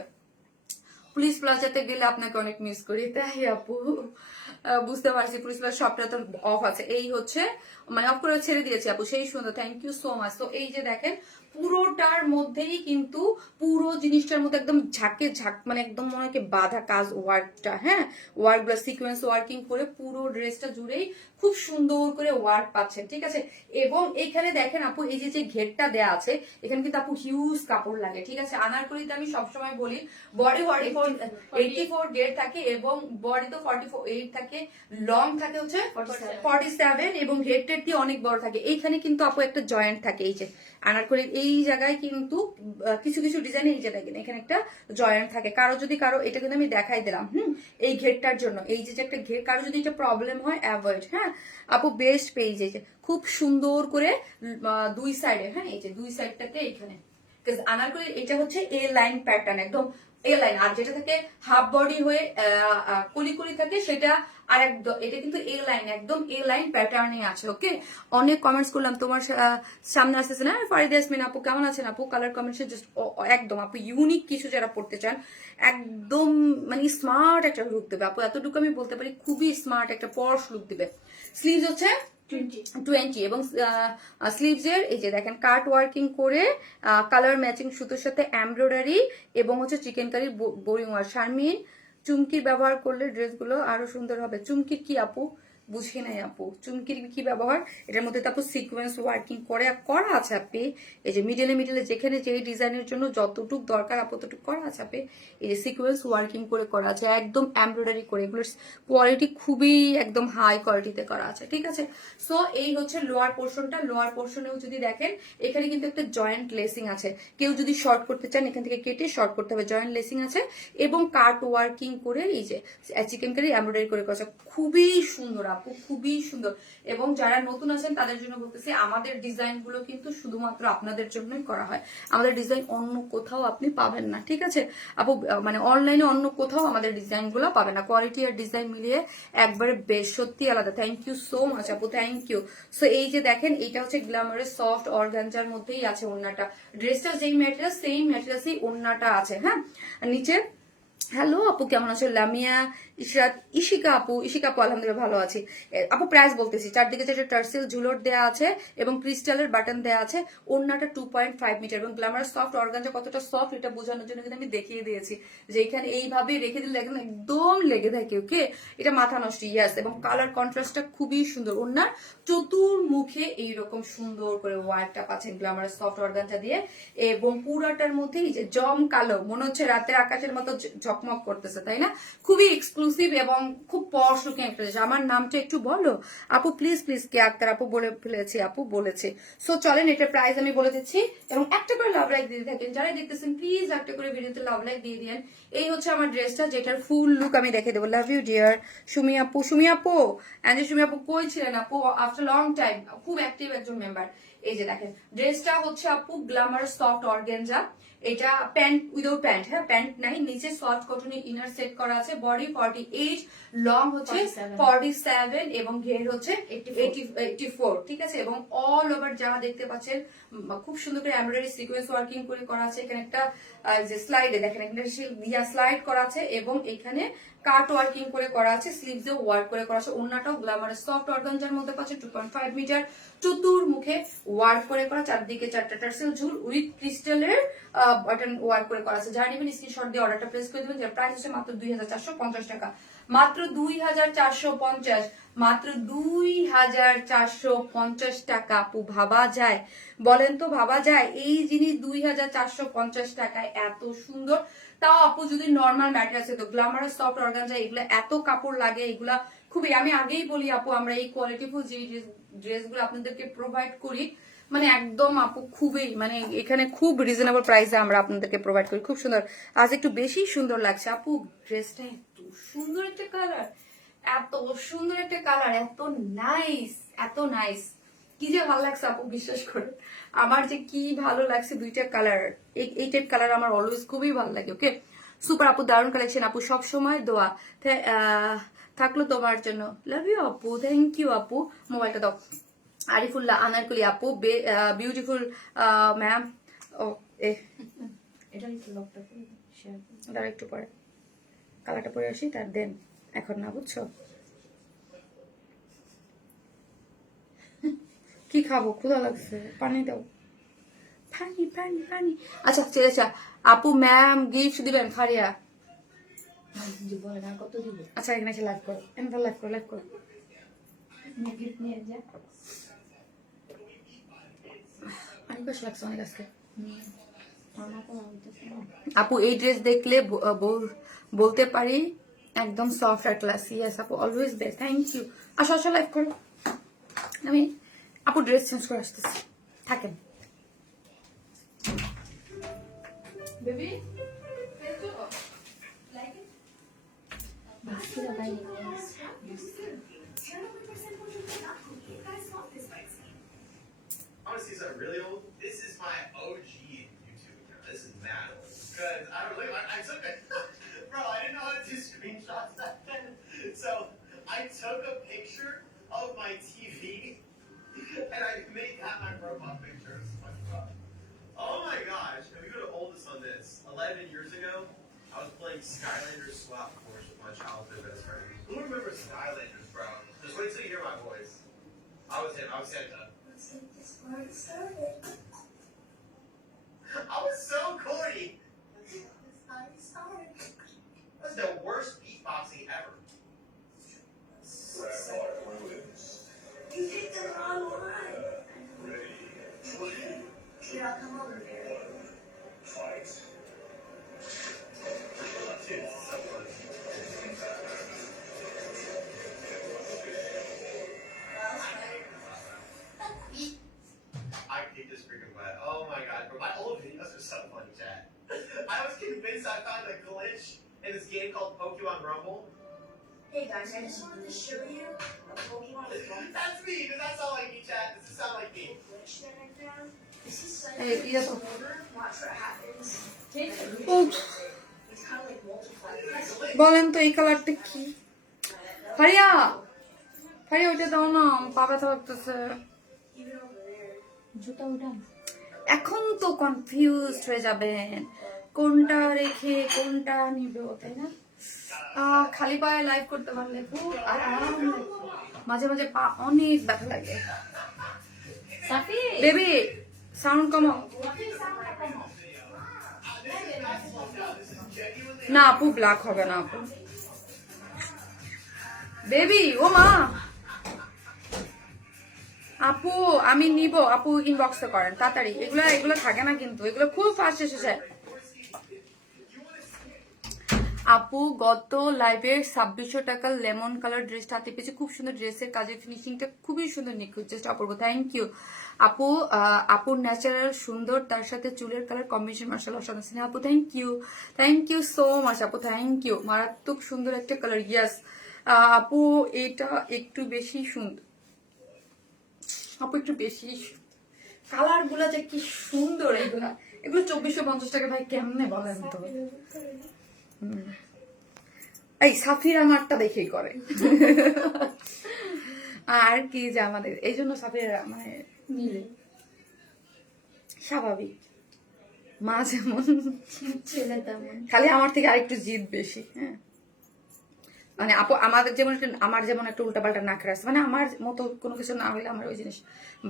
পুলিশ প্লাজাতে গেলে আপনাকে অনেক মিস করি, তাই আপু বুঝতে পারছি। পুলিশ প্লাজা সবটা তো অফ আছে, এই হচ্ছে মানে অফ করে ছেড়ে দিয়েছি আপু, সেই সুন্দর, থ্যাংক ইউ সো মাচ। তো এই যে দেখেন পুরোটার মধ্যেই কিন্তু পুরো জিনিসটার মধ্যে একদম ঝাঁক মানে একদম মনে হয় বাঁধা কাজ ওয়ার্কটা, হ্যাঁ ওয়ার্কগুলো সিকোয়েন্স ওয়ার্কিং করে পুরো ড্রেসটা জুড়েই খুব সুন্দর করে ওয়ার্ক পাচ্ছেন, ঠিক আছে। এবং এখানে দেখেন আপু এই যে ঘেরটা দেয়া আছে এখানে কিন্তু আপু হিউজ কাপড় লাগে, ঠিক আছে। আনারকলিতে আমি সবসময় বলি বডি 84 গেট থাকে এবং বডি তো 48 থাকে, লং থাকে হচ্ছে 47 এবং হেড টেড দিয়ে অনেক বড় থাকে। এইখানে কিন্তু আপু একটা জয়েন্ট থাকে, এই যে আনারকলির এই জায়গায় কিন্তু কিছু কিছু ডিজাইনে এই যে দেখেন এখানে একটা জয়েন্ট থাকে। কারো এটা কিন্তু আমি দেখাই দিলাম এই ঘেরটার জন্য, এই যে একটা ঘের কারো যদি এটা প্রবলেম হয় অ্যাভয়েড, হ্যাঁ আপু বেস্ট পেজ এই যে খুব সুন্দর করে দুই সাইডে, হ্যাঁ এই যে দুই সাইডটাতে এইখানে আনারকলি এটা হচ্ছে এ লাইন প্যাটার্ন, একদম এ লাইন। আর যেটা থাকে হাফ বডি হয়ে কলি থাকে সেটা আর এটা কিন্তু এ লাইন, একদম এ লাইন প্যাটার্নে আছে। ওকে অনেক কমেন্টস করলাম, তোমার সামনে আসতেছে না ফারিদা ইয়াসমিন আপু কেমন আছেন আপু? কালার কম্বিনেশন জাস্ট একদম আপু ইউনিক কিছু যারা পড়তে চান একদম মানে স্মার্ট একটা লুক দেবে আপু, এতটুকু আমি বলতে পারি, খুবই স্মার্ট একটা পরশ লুক দিবে। স্লিভস হচ্ছে 20 এবং স্লিভসের এই যে দেখেন কাট ওয়ার্কিং করে কালার ম্যাচিং সুতোর সাথে এমব্রয়ডারি এবং হচ্ছে chikankari boring work. Sharmin চুমকির ব্যবহার করলে ড্রেসগুলো আরো সুন্দর হবে। চুমকির কি আপু বুঝি নাই আপু, চুমকির কি ব্যবহার? এটার মধ্যে তারপর সিকোয়েন্স ওয়ার্কিং করা আছে আপনি, এই যে মিডলে যেখানে যে ডিজাইনের জন্য যতটুক দরকার আপু ততটুকু করা আছে আপনি, এই যে সিকোয়েন্স ওয়ার্কিং করে করা আছে একদম এমব্রয়ডারি করে, এগুলোর কোয়ালিটি খুবই একদম হাই কোয়ালিটিতে করা আছে, ঠিক আছে। সো এই হচ্ছে লোয়ার পোর্শনটা। লোয়ার পোর্শনেও যদি দেখেন এখানে কিন্তু একটা জয়েন্ট লেসিং আছে, কেউ যদি শর্ট করতে চান এখান থেকে কেটে শর্ট করতে হবে, জয়েন্ট লেসিং আছে এবং কাট ওয়ার্কিং করে এই যে চিকেন কারি এমব্রয়ডারি করে করা আছে, খুবই সুন্দর আপু, খুবই সুন্দর। এবং যারা নতুন আছেন তাদের জন্য বলতেছি আমাদের ডিজাইন গুলো কিন্তু শুধুমাত্র আপনাদের জন্যই করা হয়, আমাদের ডিজাইন অন্য কোথাও আপনি পাবেন না, ঠিক আছে আপু। মানে অনলাইনে অন্য কোথাও আমাদের ডিজাইন গুলো পাবেন না, কোয়ালিটি আর ডিজাইন মিলিয়ে একবারে বেশ সত্যি আলাদা। থ্যাংক ইউ সো মাচ আপু, থ্যাংক ইউ। সো এই যে দেখেন এটা হচ্ছে গ্ল্যামারের সফট অর্গানজার মধ্যেই আছে ওড়নাটা, ড্রেসটা যেই ম্যাটেরিয়াল সেম ম্যাটেরিয়ালসই ওড়নাটা আছে, হ্যাঁ নিচে হ্যালো আপু, কেমন আছো? লামিয়া ইশরাত, ইশিকা আপু আলহামদুলিল্লাহ ভালো আছি। আপু প্রাইস বলতেছি, চারদিকে যেটা টার্সেল ঝুলট দেওয়া আছে এবং ক্রিস্টালের বাটন দেওয়া আছে। ওড়নাটা 2.5 মিটার এবং গ্ল্যামার সফট অর্গানজা কতটা সফট এটা বোঝানোর জন্য কিন্তু আমি দেখিয়ে দিয়েছি যে এখানে এইভাবে রেখে দিলে দেখেন একদম লেগে থাকে। ওকে, এটা মাথা নষ্ট, ইয়াস। এবং কালার কন্ট্রাস্টটা খুবই সুন্দর। ওড়নার চতুর্মুখে এইরকম সুন্দর করে ওয়ার্কটা পাচ্ছেন গ্ল্যামার সফট অর্গানজা দিয়ে, এবং পুরাটার মধ্যে এই যে জম কালো, মনে হচ্ছে রাতের আকাশের মতো ঝকমক করতেছে, তাই না? খুবই এক্সক্লুসিভ এবং খুব পশ লুকিং একটা জিনিস। আমার নামটা একটু বলো আপু, প্লিজ প্লিজ। কে আক্তার আপু বলে ফেলেছি, আপু বলেছে। সো চলেন, এটা প্রাইস আমি বলে দিচ্ছি এবং একটা করে লাভ লাইক দিয়ে থাকেন যারা দেখতেছেন, প্লিজ একটা করে ভিডিওতে লাভ লাইক দিয়ে দিয়েন। এই হচ্ছে আমার ড্রেসটা, যেটার ফুল লুক আমি দেখে দেবো। লাভ ইউ ডিয়ার সুমি আপু। সুমি আপু অ্যান্ড সুমি আপু কই ছিলেন আপু? আফটার লং টাইম, খুব অ্যাক্টিভ একজন মেম্বার। এই যে দেখেন, ড্রেসটা হচ্ছে আপু গ্ল্যামার সফট অর্গানজা। এটা প্যান্ট উইদাউট প্যান্ট, হ্যাঁ প্যান্ট নাই, নিচে সফট কটনের ইনার সেট করা আছে। বডি 48, লং হচ্ছে 47 এবং ঘের হচ্ছে 84, ঠিক আছে? এবং অল ওভার যা দেখতে পাচ্ছেন খুব সুন্দর করে এমব্রয়ডারি সিকোয়েন্স ওয়ার্কিং করে করা আছে। এখানে একটা যে স্লাইডে দেখেন একটা স্লাইড করা আছে এবং এখানে কাট ওয়ার্কিং করে করা আছে, স্লিভসেও ওয়ার্ক করে করা আছে। ওড়নাটাও গ্ল্যামারের সফট অর্গানজার মধ্যে পাচ্ছে, 2.5 মিটার, চতুর্মুখে ওয়ার্ক করে করা, চারদিকে চারটা টার্সেল ঝুল উইথ ক্রিস্টালের বাটন ওয়ার্ক করে করা আছে। যারা নেবেন স্ক্রিনশট দিয়ে অর্ডারটা প্লেস করে দেবেন। যার প্রাইস হচ্ছে মাত্র 2450 টাকা, মাত্র 2450, মাত্র 2450 টাকা। আপু ভাবা যায়? বলেন তো ভাবা যায় এই জিনিস 2450 টাকায় এত সুন্দর? তাও আপু যদি নর্মাল ম্যাটেরিয়ালস তো গ্ল্যামারাস সফট অর্গানজা এগুলো এত কাপড় লাগে, এগুলা খুবই, আমি আগেই বলি আপু আমরা এই কোয়ালিটিফুল যে ড্রেসগুলো আপনাদেরকে প্রোভাইড করি মানে একদম আপু খুবই, মানে এখানে খুব রিজনেবল প্রাইসে আমরা আপনাদেরকে প্রোভাইড করি। খুব সুন্দর, আজ একটু বেশি সুন্দর লাগছে আপু। ড্রেসটা এত সুন্দর একটা কালার, এত সুন্দর একটা কালার, এত নাইস, এত নাইস। কি যে ভালো লাগছে আপু, বিশ্বাস করে আমার যে কি ভালো লাগছে দুইটা কালার। এই টাইপ কালার আমার অলওয়েজ খুবই ভালো লাগে। ওকে, সুপার আপু, দারুণ কালেকশন আপু, সব সময় দোয়া থাকলো তোমার জন্য। লাভ ইউ আপু, থ্যাংক ইউ আপু। মোবাইলটা দাও। আরিফুল্লাহ আনারকুলি আপু, বিউটিফুল ম্যাম। ও দাঁড়া একটু পরে কালারটা পরে আসি, তার দেন এখন না, বুঝছো? কি খাবো, ক্ষুধা লাগছে, পানি দাও, পানি পানি পানি। আচ্ছা ঠিক আছে আপু, ম্যাম গিফট দিবেন ফারিয়া? আচ্ছা এখানে এসে লাইভ করো, এখানে লাইভ করো, লাইভ করো। অনেক বেশ লাগছে অনেক আজকে। আপু এই ড্রেস দেখলে বলতে পারি একদম সফট আর ক্লাসি। ইয়েস আপু, অলওয়েজ বেস্ট, থ্যাংক ইউ। আসো আসো লাইভ করো। আমি আপু ড্রেস চেঞ্জ করে আসতেছি, থাকেন। Baby Honestly, is that really old? This is my OG YouTube account. This is mad old. Because I don't look, I took it. Bro, I didn't know how to do screenshots back then. So I took a picture of my TV and I made that my profile picture of SpongeBob. Oh my gosh. If we go to oldest on this, 11 years ago, I was playing Skylanders Swap Force with my childhood best friend. Who remembers Skylanders, bro? Just wait till you hear my voice. I was him. I was Santa. I was so corny. That's the worst beatboxing ever. You picked the wrong one. Here, I'll come over here. Fight. Dude, this is so funny. I kicked this freaking butt. Oh my god, bro. My old videos are so funny, chat. I was convinced I found a glitch in this game called Pokemon Rumble. Hey guys, I just wanted to show you a Pokemon Rumble That's me. Does that sound like me, chat? Does this sound like me? glitch that I found. This is such Hey, yes. a over. Watch what happens. It's kind of like multiplied. বলেন তো এই কালারটা কি? ফারিয়া, ফারিয়া ওইটা দাও না, পা ব্যথা লাগতেছে। Even over there. এখন তো কনফিউজড হয়ে যাবেন, কোনটা রেখে কোনটা নিবে, তাই না? খালি পায়ে লাইভ করতে পারলে খুব আরাম লাগে। মাঝে মাঝে পা অনেক ব্যথা লাগে। সাফি বেবি সাউন্ড কমাও না আপু, ব্ল্যাক হবে না আপু। বেবি ও মা, আপু আমি নিব, আপু ইনবক্সে করেন তাড়াতাড়ি। এগুলো এগুলো থাকে না কিন্তু, এগুলো খুব ফাস্ট এসে যায়। আপু গত লাইভে 2600 টাকার লেমন কালার ড্রেসটা হাতে পেয়েছি, খুব সুন্দর। ড্রেসের কাজের ফিনিশিংটা খুবই সুন্দর, নিখুঁত, জাস্ট অপূর্ব। থ্যাংক ইউ আপু। আপুর ন্যাচারাল সুন্দর, তার সাথে চুলের কালার কম্বিনেশন মার্শাল্লাহ অসাধারণ। আপু থ্যাংক ইউ সো মাচ আপু, থ্যাংক ইউ। মারাত্মক সুন্দর একটা কালার, ইয়েস আপু। এটা একটু বেশি সুন্দর আপু, একটু বেশি কালার গুলা যে কি সুন্দর। এগুলো 2450 টাকা ভাই, কেমনে বলেন তো? এই সাফির আমারটা দেখেই করে। আর কি যে আমাদের এই জন্য সাফির মানে মিলে স্বাভাবিক। মা যেমন ছেলে তেমন। খালি আমার থেকে আরেকটু জিদ বেশি। হ্যাঁ মানে আপু আমাদের যেমন আমার যেমন একটা উল্টাপাল্টা নাকরাস, মানে আমার মতো কোনো কিছু না হলে আমার ওই জিনিস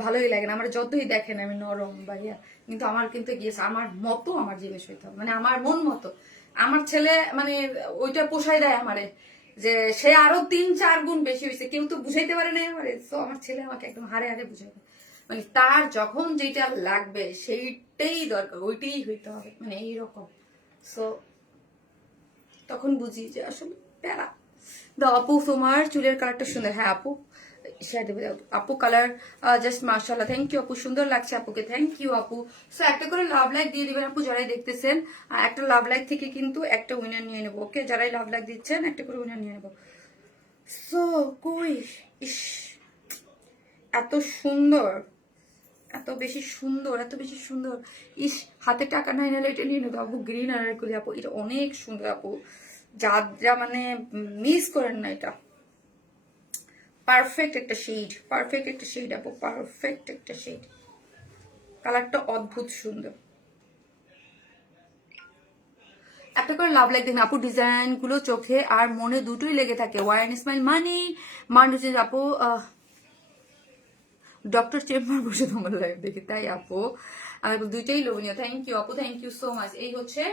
ভালোই লাগে না। আমার যতই দেখেন আমি নরম বা ইয়া, কিন্তু আমার কিন্তু গিয়েছে আমার মতো আমার জিনিস হইতে হবে, মানে আমার মন মতো। আমার ছেলে মানে ওইটা পোষায় দেয় আমারে, যে সে আরো 3-4 গুণ বেশি হয়েছে, কেউ তো বুঝাইতে পারে না আমারে। তো আমার ছেলে আমাকে একদম হারে হারে বুঝাই দেয়, মানে তার যখন যেটা লাগবে সেইটাই দরকার, ওইটাই হইতে হবে, মানে এইরকম। সো তখন বুঝি যে আসলে প্যারা। দাও আপু, তোমার চুলের কালারটা সুন্দর। হ্যাঁ আপু, আপু কালার জাস্ট মাশাআল্লাহ। থ্যাংক ইউ আপু, সুন্দর লাগছে আপুকে। থ্যাংক ইউ আপু। সো একটা করে লাভ লাইক দিয়ে দিবেন আপু যারাই দেখতেছেন। একটা লাভ লাইক থেকে কিন্তু একটা উইনার নিয়ে নেবো। ওকে, যারাই লাভ লাইক দিচ্ছেন একটা করে উইনার নিয়ে নেবো। সো কই, ইস এত সুন্দর, এত বেশি সুন্দর, এত বেশি সুন্দর। ইস হাতে টাকা নাই নাহলে এটা নিয়ে নেবো আপু। গ্রিন আর করি আপু, এটা অনেক সুন্দর আপু, যা মানে মিস করেন না। এটা পারফেক্ট একটা শেড, পারফেক্ট একটা শেড আপু, পারফেক্ট একটা শেড। কালারটা অদ্ভুত সুন্দর। একটা করে লাভ লাইক দেখেন আপু, ডিজাইন গুলো চোখে আর মনে দুটোই লেগে থাকে। ওয়াইন স্মাইল মানে আপু ডক্টর চেম্বার বসে তোমার লাইভ দেখি, তাই আপু আমি দুইটাই লোভনীয়। থ্যাংক ইউ আপু, থ্যাংক ইউ সো মাচ। এই হচ্ছে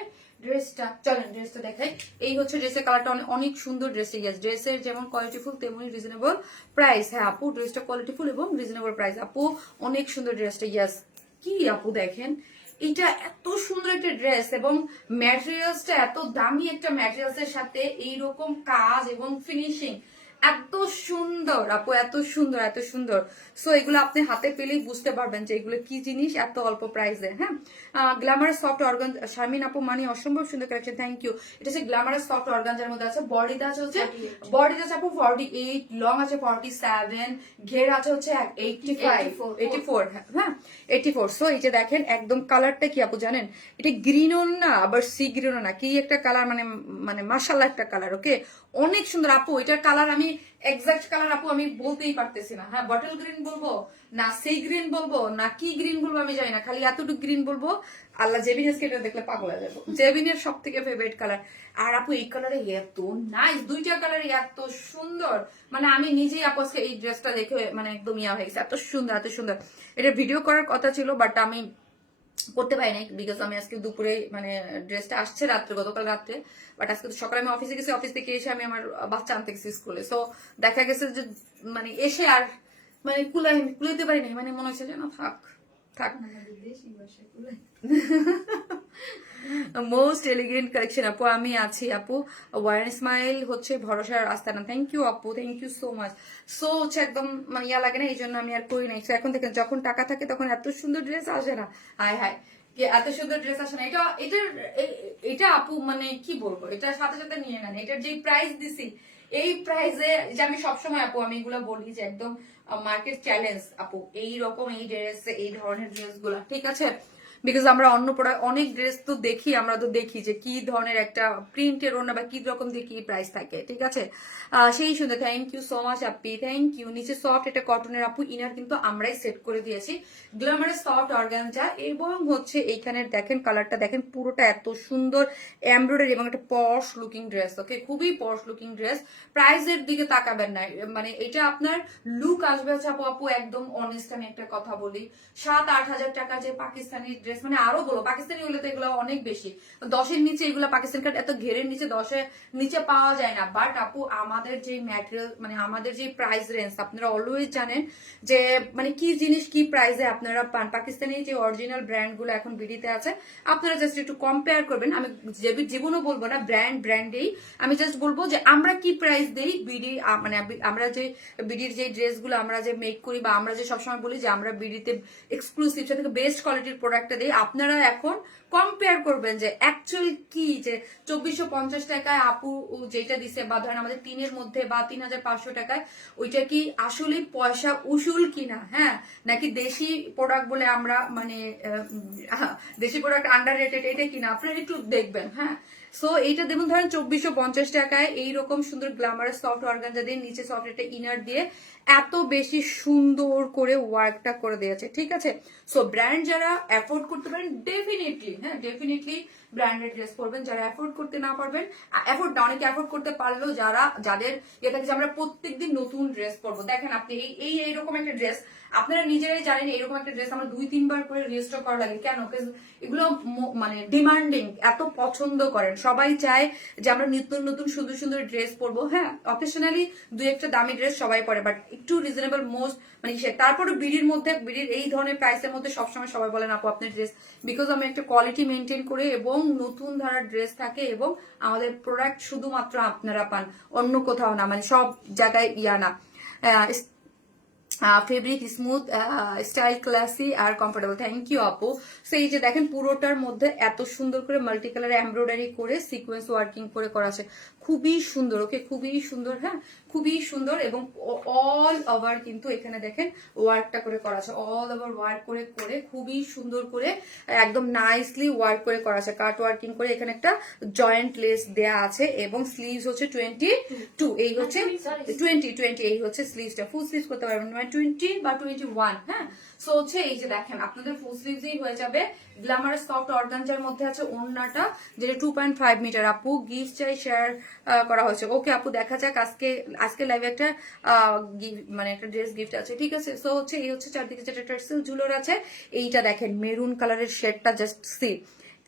ড্রেসটা, চলেন ড্রেসটা দেখাই। এই হচ্ছে ড্রেসের কালারটা, অনেক সুন্দর ড্রেসটা। ইয়েস, ড্রেসের যেমন কোয়ালিটিফুল তেমনই রিজনেবল প্রাইস। হ্যাঁ আপু, ড্রেসটা কোয়ালিটিফুল এবং রিজনেবল প্রাইস আপু, অনেক সুন্দর ড্রেসটা। ইয়েস, কি আপু দেখেন, এটা এত সুন্দর একটা ড্রেস এবং ম্যাটেরিয়ালসটা এত দামি একটা ম্যাটেরিয়ালসের সাথে এইরকম কাজ এবং ফিনিশিং এত সুন্দর আপু, এত সুন্দর, এত সুন্দর। সো এগুলো আপনি হাতে পেলেই বুঝতে পারবেন যে এগুলো কি জিনিস এত অল্প প্রাইসে। হ্যাঁ, গ্ল্যামারাস সফট অর্গান, শারমিন আপু মানে অসম্ভব সুন্দর কালেকশন। Thank you. এটা হচ্ছে গ্ল্যামারাস সফট অর্গানজার মধ্যে আছে। বডিতে আছে হচ্ছে 48, লং আছে 47, ঘের আছে হচ্ছে 84। হ্যাঁ 84। সো এই যে দেখেন একদম কালারটা কি আপু জানেন, এটা গ্রিনও না আবার সি গ্রিনও না, কি একটা কালার, মানে মানে মাশাআল্লাহ একটা কালার। ওকে, অনেক সুন্দর আপু। এটার কালার আমি এক্সাক্ট কালার আপু আমি বলতেই পারতেছি না। হ্যাঁ, বটল গ্রিন বলবো না সি গ্রিন বলবো না কি গ্রিন বলবো আমি জানি না, খালি এতটুকু গ্রিন বলবো। আল্লাহ, জেবিনেসকে এটা দেখলে পাগল হয়ে যাবো। জেবিনের সব থেকে ফেভারিট কালার। আর আপু এই কালারে এত নাইস, দুইটা কালার এত সুন্দর, মানে আমি নিজেই আপুকে এই ড্রেসটা দেখে মানে একদম ইয়া হয়ে গেছে, এত সুন্দর, এত সুন্দর। এটা ভিডিও করার কথা ছিল বাট আমি করতে পারি নাই, বিকজ আমি আজকে দুপুরে মানে ড্রেসটা আসছে রাত্রে, গতকাল রাত্রে, বাট আজকে সকালে আমি অফিসে গেছি, অফিস থেকে এসে আমি আমার বাচ্চা আনতে গেছি স্কুলে। সো দেখা গেছে যে মানে এসে আর মানে কুলাইতে পারি নাই, মানে মনে হচ্ছে যে না থাক থাক। মোস্ট এলিগেন্ট কালেকশন আপু, আমি আছি আপু। ওয়াইন স্মাইল হচ্ছে ভরসার আস্তানা। থ্যাংক ইউ আপু, thank you so much. So হচ্ছে একদম মানে ইয়া লাগে না, এই জন্য আমি আর করি নাই। So এখন দেখেন যখন টাকা থাকে তখন এত সুন্দর ড্রেস আসে না। হায় হায়, এত সুন্দর ড্রেস আসে না। এটা আপু মানে কি বলবো, এটার সাথে সাথে নিয়ে নেন। এটার যে প্রাইস দিছি, এই প্রাইসে যে আমি সবসময় আপু আমি এগুলো বলি যে একদম মার্কেট চ্যালেঞ্জ আপু, এই রকম এই ড্রেস, এই ধরনের ড্রেস গুলা, ঠিক আছে। বিকজ আমরা অন্য প্রোডাক্ট অনেক ড্রেস তো দেখি, আমরা তো দেখি যে কি ধরনের একটা প্রিন্টের ওড়না বা কি রকম দিয়ে কি প্রাইস থাকে, ঠিক আছে। সেই সুন্দর, thank you so much Api, thank you. নিচে সফট একটা কটনের আপু ইনার কিন্তু আমরাই সেট করে দিয়েছি, গ্ল্যামারাস সফট অর্গানজা, এবং হচ্ছে এইখানে দেখেন কালারটা দেখেন, পুরোটা এত সুন্দর এমব্রয়ডারি এবং একটা পশ লুকিং ড্রেস, ওকে, খুবই পশ লুকিং ড্রেস। প্রাইসের দিকে তাকাবেন না, মানে এটা আপনার লুক আসবে হচ্ছে আপু, আপু একদম অনেস্ট আমি একটা কথা বলি, 7-8 হাজার টাকা যে পাকিস্তানি ড্রেস, মানে আরো বলো পাকিস্তানি হলে তো এগুলো অনেক বেশি, 10-এর নিচে এগুলো পাকিস্তানি কাট এত ঘেরের নিচে 10-এর নিচে পাওয়া যায় না। বাট আপু আমাদের যে ম্যাটেরিয়াল, মানে আমাদের যে প্রাইস রেঞ্জ আপনারা অলওয়েজ জানেন যে মানে কি জিনিস কি প্রাইসে আপনারা পান। পাকিস্তানি যে অরিজিনাল ব্র্যান্ড গুলো এখন বিডিতে আছে, আপনারা জাস্ট একটু কম্পেয়ার করবেন। আমি জীবনও বলবো না ব্র্যান্ডেই, আমি জাস্ট বলবো যে আমরা কি প্রাইস দেই বিডি, মানে আমরা যে বিডির যে ড্রেসগুলো আমরা যে মেক করি বা আমরা যে সবসময় বলি যে আমরা বিডিতে এক্সক্লুসিভ সব থেকে বেস্ট কোয়ালিটির প্রোডাক্টটা দিই, আপনারা এখন কম্পেয়ার করবেন যে অ্যাকচুয়াল কি, যে 2450 টাকায় আপু যেটা দিছে বা ধরেন আমাদের 3-এর মধ্যে বা 3500 টাকায়, ওইটা কি আসলে পয়সা উসুল কিনা, হ্যাঁ, নাকি দেশি প্রোডাক্ট বলে আমরা মানে দেশি প্রোডাক্ট আন্ডার রেটেড এটা কিনা, আপনারা একটু দেখবেন, হ্যাঁ। সো এইটা দেখুন ধরেন 2450 টাকায় এইরকম সুন্দর গ্ল্যামারাস সফট অর্গানজা দিয়ে নিচে সফট একটা ইনার দিয়ে এত বেশি সুন্দর করে ওয়ার্কটা করে দিয়েছে, ঠিক আছে। সো ব্র্যান্ড যারা অ্যাফোর্ড করতে পারেন ডেফিনেটলি, হ্যাঁ ডেফিনেটলি ব্র্যান্ডেড ড্রেস পরবেন। যারা অ্যাফোর্ড করতে না পারবেন, অ্যাফোর্ড না অনেকে অ্যাফোর্ড করতে পারলেও যাদের এটা যে আমরা প্রত্যেকদিন নতুন ড্রেস পরবো, দেখেন আপনি এইরকম একটা ড্রেস আপনারা নিজেরাই জানেন, এরকম একটা ড্রেস আমরা 2-3 বার করে রিস্টক করা লাগে কেন, এগুলো মানে ডিমান্ডিং, এত পছন্দ করেন সবাই, চায় যে আমরা নতুন নতুন সুন্দর সুন্দর ড্রেস পরবো। হ্যাঁ অকেশনালি 2-একটা দামি ড্রেস সবাই পরে, বাট একটু রিজনেবল মোস্ট মানে তারপরে বিডির মধ্যে, বিডির এই ধরনের প্রাইসের মধ্যে সবসময় সবাই বলেন আপু আপনার ড্রেস, বিকজ আমি একটা কোয়ালিটি মেনটেন করে এবং নতুন ধারার ড্রেস থাকে এবং আমাদের প্রোডাক্ট শুধুমাত্র আপনারা পান, অন্য কোথাও না, মানে সব জায়গায় ইয়া না। ফেব্রিক স্মুথ, স্টাইল ক্লাসি আর কমফোর্টেবল, থ্যাংক ইউ আপু। সো এই যে দেখেন পুরোটার মধ্যে এত সুন্দর করে মাল্টি কালার এমব্রয়ডারি করে সিকোয়েন্স ওয়ার্কিং করে করা আছে, খুবই সুন্দর, ওকে খুবই সুন্দর, হ্যাঁ খুবই সুন্দর। এবং অল ওভার কিন্তু এখানে দেখেন ওয়ার্কটা করে করা আছে, অল ওভার ওয়ার্ক করে করে খুবই সুন্দর করে একদম নাইসলি ওয়ার্ক করে করা আছে, কাট ওয়ার্কিং করে। এখানে একটা জয়েন্ট লেস দেয়া আছে এবং স্লিভস হচ্ছে 22, এই হচ্ছে 20 এই হচ্ছে স্লিভসটা, ফুল স্লিভস করতে পারবেন 20 বা 21, হ্যাঁ। সো হচ্ছে এই যে দেখেন আপনাদের ফুল স্লিভসই হয়ে যাবে। গ্ল্যামারাস সফট অর্গানজার মধ্যে আছে ওড়নাটা যেটা 2.5 মিটার। আপু গিফট চাই শেয়ার করা হয়েছে, ওকে আপু দেখা যাক, আজকে লাইভে একটা মানে একটা ড্রেস গিফট আছে, ঠিক আছে। সো হচ্ছে এই হচ্ছে চারদিকে যেটা টার্সেল ঝুলোর আছে, এইটা দেখেন মেরুন কালারের শেডটা জাস্ট সি,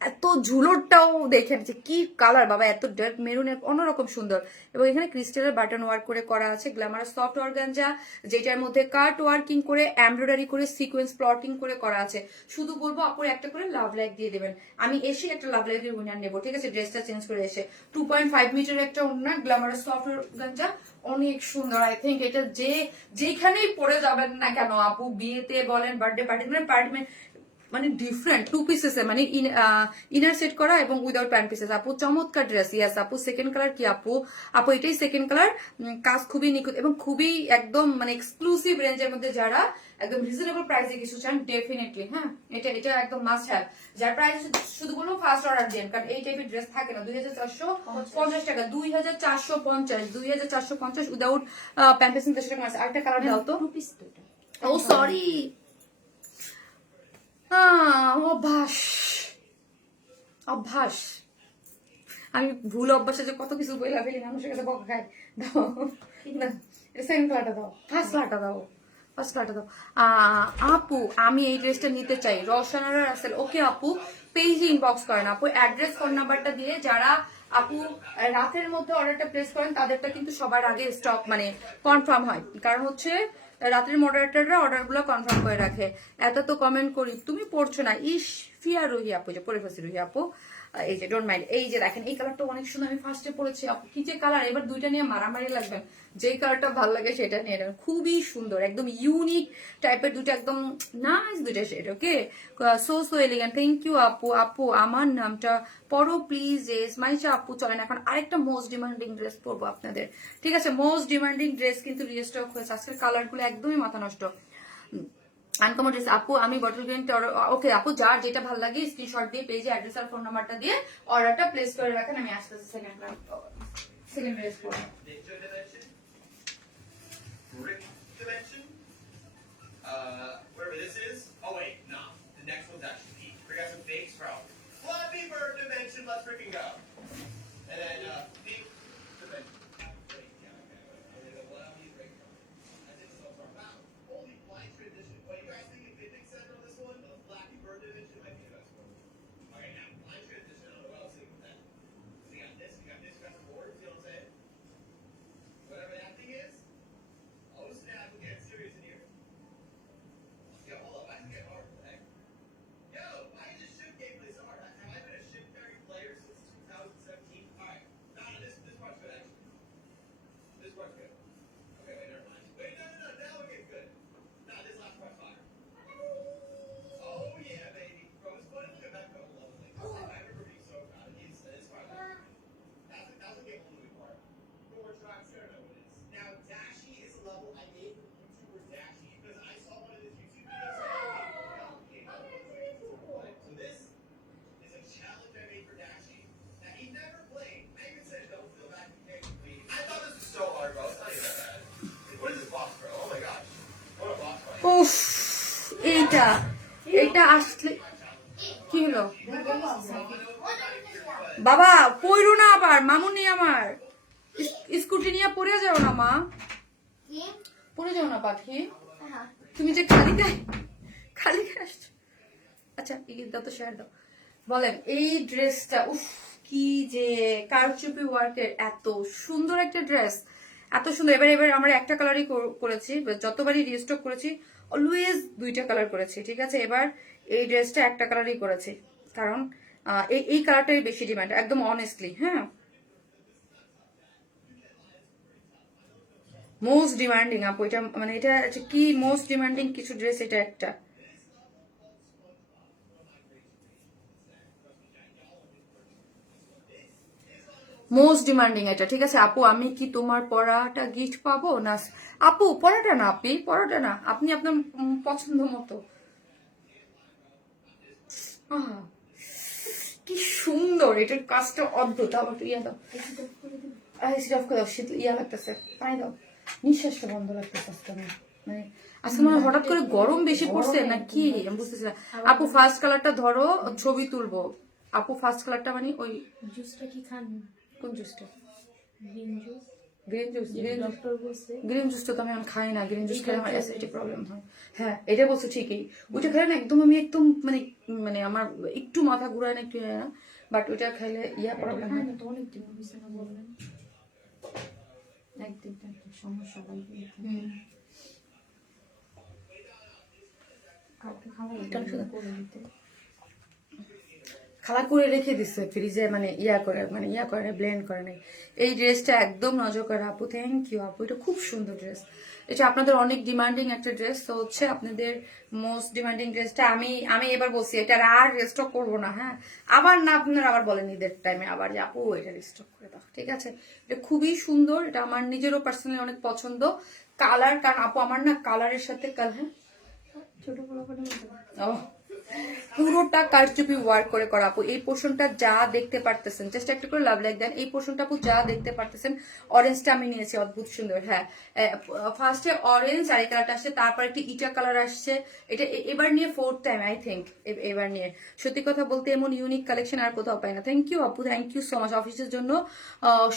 এত ঝুলোরটাও দেখেন যে কি কালার বাবা, এত ডার্ক মেরুনের অন্যরকম সুন্দর। এবং এখানে ক্রিস্টালের বাটন ওয়ার্ক করে করা আছে, গ্ল্যামারাস সফট অর্গানজা যেটার মধ্যে কাট ওয়ার্কিং করে এমব্রয়ডারি করে সিকোয়েন্স প্লটিং করে করা আছে। শুধু বলবো আপুর একটা করে লাভ লাইক দিয়ে দেবেন, আমি এসে একটা লাভ লাইকের উইনার নেবো, ঠিক আছে, ড্রেসটা চেঞ্জ করে এসে। 2.5 মিটার একটা ওড়না, গ্ল্যামারাস সফট অর্গানজা, অনেক সুন্দর। আই থিঙ্ক এটা যেখানেই পরে যাবেন না কেন আপু, বিয়েতে বলেন বার্থডে পার্টি, মানে পার্টি মানে ডিফারেন্ট 2 পিসেস মানে ইনার সেট করা এবং উইদাউট প্যান্ট পিসেস। আপু চমৎকার ড্রেস, ইয়াস আপু। সেকেন্ড কালার কি আপু? আপু এটাই সেকেন্ড কালার, কাজ খুবই নিখুঁত এবং খুবই একদম মানে এক্সক্লুসিভ রেঞ্জের মধ্যে যারা একদম রিজনেবল প্রাইসে কিছু চান ডেফিনেটলি, হ্যাঁ এটা একদম মাস্ট হ্যাভ। যার প্রাইস শুধু বলবো ফার্স্ট অর্ডার দেন, কারণ এই টাইপের ড্রেস থাকে না। 2450 টাকা, 2450 উইদাউট প্যান্ট পিস 300 টাকা। আরেকটা কালার দাও তো। ও সরি, অভ্যাস আমি ভুল অভ্যাসে যে কত কিছু বইলা ফেলি, মানুষের কাছে বকা খাই। দাও সেকেন্ড কালারটা দাও, ফার্স্ট কালারটা দাও। আপু আমি এই ড্রেসটা নিতে চাই, রওশনারা রাসেল, ওকে আপু পেজে ইনবক্স করেন আপু, অ্যাড্রেস ফোন নাম্বারটা দিয়ে। যারা আপু রাতের মধ্যে অর্ডারটা প্লেস করেন তাদেরটা কিন্তু সবার আগে স্টক মানে কনফার্ম হয়, কারণ হচ্ছে রাতের মডারেটররা অর্ডার গুলো কনফার্ম করে রাখে। এত তো কমেন্ট করি, তুমি পড়ছো না, ইস ফিয়া রুহি আপু, যে পরে ফেলছি রুহি আপু। এই যে ডোন্ট মাইন্ড, এই যে দেখেন এই কালারটা অনেক সুন্দর, আমি ফার্স্টে পড়েছি আপু, কি যে কালার। এবার দুইটা নিয়ে মারামারি লাগবেন, যেই কালারটা ভালো লাগে সেটা নিয়ে নেবেন, খুবই সুন্দর, একদম ইউনিক টাইপের দুটো, একদম নাইস দুইটা shade, okay so elegant. Thank you আপু। আপু আমার নামটা পড়ো প্লিজ, মাইশা আপু। চলেন এখন আরেকটা মোস্ট ডিমান্ডিং ড্রেস পরবো আপনাদের, ঠিক আছে। মোস্ট ডিমান্ডিং ড্রেস কিন্তু রিস্টক হয়েছে, আজকের কালার গুলো একদমই মাথা নষ্ট। আনকমন ড্রেস আপু আমি বটল গ্রিনটা ওকে আপু যার যেটা ভালো লাগে স্ক্রিনশট দিয়ে পেজে অ্যাড্রেস আর ফোন নাম্বারটা দিয়ে অর্ডারটা প্লেস করে রাখেন আমি আসতেছি সেকেন্ড ড্রেস পরে Ninja Dimension, Brick Dimension, whatever this is. Oh wait, no, the next one's actually peak. We got some fakes from Flappy Bird Dimension. Let's freaking go. And then Pink Dimension. Wait, yeah, okay. And then what else do you break from? I think so far. Wow, holy blind transition. What you guys think? Big center on this one? The Flappy Bird Dimension might be the best one. Okay, now blind transition. I don't know what else to think with that. So you got this, you got some boards. You know what I'm saying? Whatever that thing is. Oh snap! We're getting serious in here. Yo, hold up. Why does it get hard? What the heck? Yo, why is this ship gameplay so hard? Have I been a ship carry player since 2017? Alright. No, this part's good actually. This part's good. Okay, wait, never mind. Wait, no. Now we're getting good. Nah, this last part's fire. Oh yeah, baby. Bro, it's funny looking back on the level. Like, I remember being so proud of these. This part. That was a game movie part. Four tracks, I don't know what it is. Now, Dashi is a level I made for YouTuber Dashi because I saw one of his YouTube videos. So this is a challenge I made for Dashi that he never played. I even said, don't feel bad for playing me. I thought this was so hard, bro. I'll tell you about that. What is this boss, bro? Oh my gosh. What a boss fight. উফ এটা আসলে কি হলো বাবা পড়ো না আবার মামুনি আমার স্কুটি নিয়ে পড়ে যাও না মা পড়ে যাও না পাখি তুমি যে খালি গায়ে আসছো আচ্ছা এই দাও তো শেয়ার দাও বলেন এই ড্রেসটা উফ কি যে কারচুপি ওয়ার্কের এত সুন্দর একটা ড্রেস এত সুন্দর এবার আমরা একটা কালারই করেছি যতবারই রিস্টক করেছি অলওয়েজ দুইটা কালার করেছি ঠিক আছে এবার এই ড্রেসটা একটা কালারই করেছি কারণ এই কালারটাই বেশি ডিমান্ড একদম অনেস্টলি হ্যাঁ মোস্ট ডিমান্ডিং আপু এটা মানে এটা কি মোস্ট ডিমান্ডিং কিছু ড্রেস এটা একটা মোস্ট ডিমান্ডিং এটা ঠিক আছে আপু আমি কি তোমার পড়াটা গিফট পাবো না আপু পড়াটা না পড়াটা না আপনি আপনার পছন্দ মতো কি সুন্দর এটার কাজটা অদ্ভুত আমার তো ইয়া দাও শীত ইয়া লাগতেছে পানি দাও নিঃশ্বাসটা বন্ধ লাগতেছে আজকে মানে আজকে মানে হঠাৎ করে গরম বেশি পড়ছে না কি আমি বুঝতেছি না আপু ফার্স্ট কালারটা ধরো ছবি তুলবো আপু ফার্স্ট কালারটা মানে ওই জুসটা কি খান কোন জুসটা গ্রিন জুস ডক্টর বলছে গ্রিন জুসটা তো আমি খাই না গ্রিন জুস খেলে আমার অ্যাসিডিটি প্রবলেম হয় হ্যাঁ এটা বলছো ঠিকই ওইটা খেলে না একদম আমি একদম মানে আমার একটু মাথা ঘুরায় না একটু না বাট ওইটা খেলে ইয়া প্রবলেম হয় তো অনেক দিন হয়েছে না বললেন একদিন সমস্যা হয় কাউকে খাওয়া করে দিতে খালা করে রেখে দিচ্ছে ফ্রিজে মানে ইয়া করে ব্লেন্ড করে নাই এই ড্রেসটা একদম নজর করে আপু থ্যাংক ইউ আপু এটা খুব সুন্দর ড্রেস এটা আপনাদের অনেক ডিমান্ডিং একটা ড্রেস তো হচ্ছে আপনাদের মোস্ট ডিমান্ডিং ড্রেসটা আমি এবার বলছি এটা আর রিস্টক করবো না হ্যাঁ আবার না আপনারা আবার বলেন ঈদের টাইমে আবার যে আপু এটা রিস্টক করে দাও ঠিক আছে এটা খুবই সুন্দর এটা আমার নিজেরও পার্সোনালি অনেক পছন্দ কালার কারণ আপু আমার না কালারের সাথে হ্যাঁ ছোট বড় করে ও পুরোটা কারচুপি ওয়ার্ক করে করা আপু এই পোর্শনটা যা দেখতে পারতেছেন জাস্ট একটা করে লাভ লাইক দেন এই পোর্শনটা আপু যা দেখতে পারতেছেন অরেঞ্জটা আমি নিয়েছি অদ্ভুত সুন্দর হ্যাঁ ফার্স্টে অরেঞ্জ আর এই কালারটা আসছে তারপর একটি ইটা কালার আসছে এটা এবার নিয়ে 4th টাইম আই থিঙ্ক এবার নিয়ে সত্যি কথা বলতে এমন ইউনিক কালেকশন আর কোথাও পাই না থ্যাংক ইউ আপু থ্যাংক ইউ সো মাচ অফিসের জন্য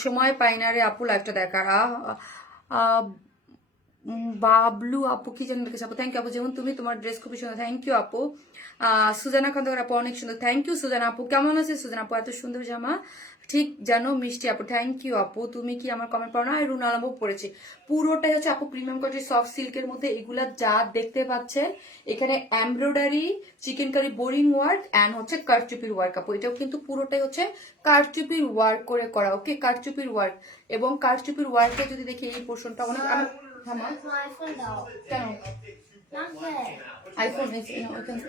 সময় পাই না রে আপু লাইভটা দেখার বাবলু আপু কি জানি লিখেছে আপু থ্যাংক ইউ আপু যেমন তুমি তোমার ড্রেস খুবই সুন্দর থ্যাংক ইউ আপু সুজানা খন্দকার আপু অনেক সুন্দর থ্যাংক ইউ সুজানা আপু কেমন আছে সুজানা আপু এত সুন্দর জামা ঠিক জানো মিষ্টি আপু থ্যাংক ইউ আপু তুমি কি আমার কমেন্ট পাও না আর রুনা আলমও পড়েছি পুরোটাই হচ্ছে আপু প্রিমিয়াম কোয়ালিটির সফট সিল্কের মধ্যে এগুলা যা দেখতে পাচ্ছেন এখানে embroidery chikankari boring work and হচ্ছে কারচুপির ওয়ার্ক আপু এটাও কিন্তু পুরোটাই হচ্ছে কারচুপির ওয়ার্ক করে করা ওকে কারচুপির ওয়ার্ক এবং কারচুপির ওয়ার্কে যদি দেখি এই পোর্শনটা অনেক আমি আইফোন দাও কেন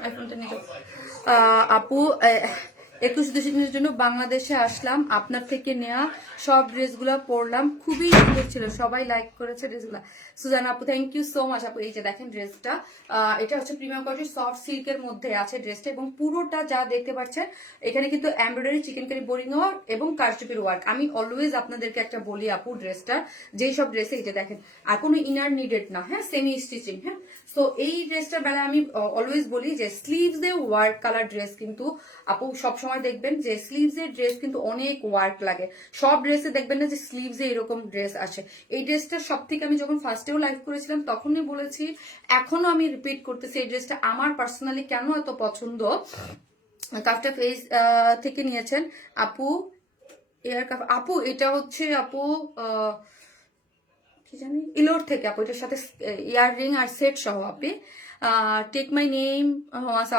আইফোনটা নিয়ে আপু 21 দিনের জন্য বাংলাদেশে আসলাম, আপনার থেকে নেওয়া সব ড্রেসগুলো পরলাম, খুবই সুন্দর ছিল, সবাই লাইক করেছে ড্রেসগুলো। সুজানা আপু থ্যাংক ইউ সো মাচ আপু। এই যে দেখেন ড্রেসটা, এটা হচ্ছে প্রিমিয়াম কোয়ালিটির সফট সিল্কের মধ্যে আছে ড্রেসটা, এবং পুরোটা যা দেখতে পাচ্ছেন এখানে কিন্তু embroidery, chikankari, boring work এবং কারচুপির ওয়ার্ক। আমি অলওয়েজ আপনাদেরকে একটা বলি আপু, ড্রেসটা যেই সব ড্রেসে এই যে দেখেন আর কোনো ইনার নিডেড না, হ্যাঁ, সেমি স্টিচিং, হ্যাঁ। সো এই ড্রেসটার বেলায় আমি অলওয়েজ বলি যে স্লিভস এ ওয়ার্ক কালার ড্রেস কিন্তু আপু সবসময় দেখবেন যে স্লিভস এর ড্রেস কিন্তু অনেক ওয়ার্ক লাগে, সব ড্রেসে দেখবেন না যে স্লিভস এ এরকম ড্রেস আসে। এই ড্রেসটা সব থেকে আমি যখন ফার্স্টেও লাইভ করেছিলাম তখনই বলেছি, এখনো আমি রিপিট করতেছি, এই ড্রেসটা আমার পার্সোনালি কেন এত পছন্দ। কাফটা ফেস থেকে নিয়েছেন আপু, এয়ার কাফ আপু, এটা হচ্ছে আপু কি জানি ইলোর থেকে আপু, এটার সাথে ইয়াররিং আর সেট সহ আপনি। টেক মাই নেম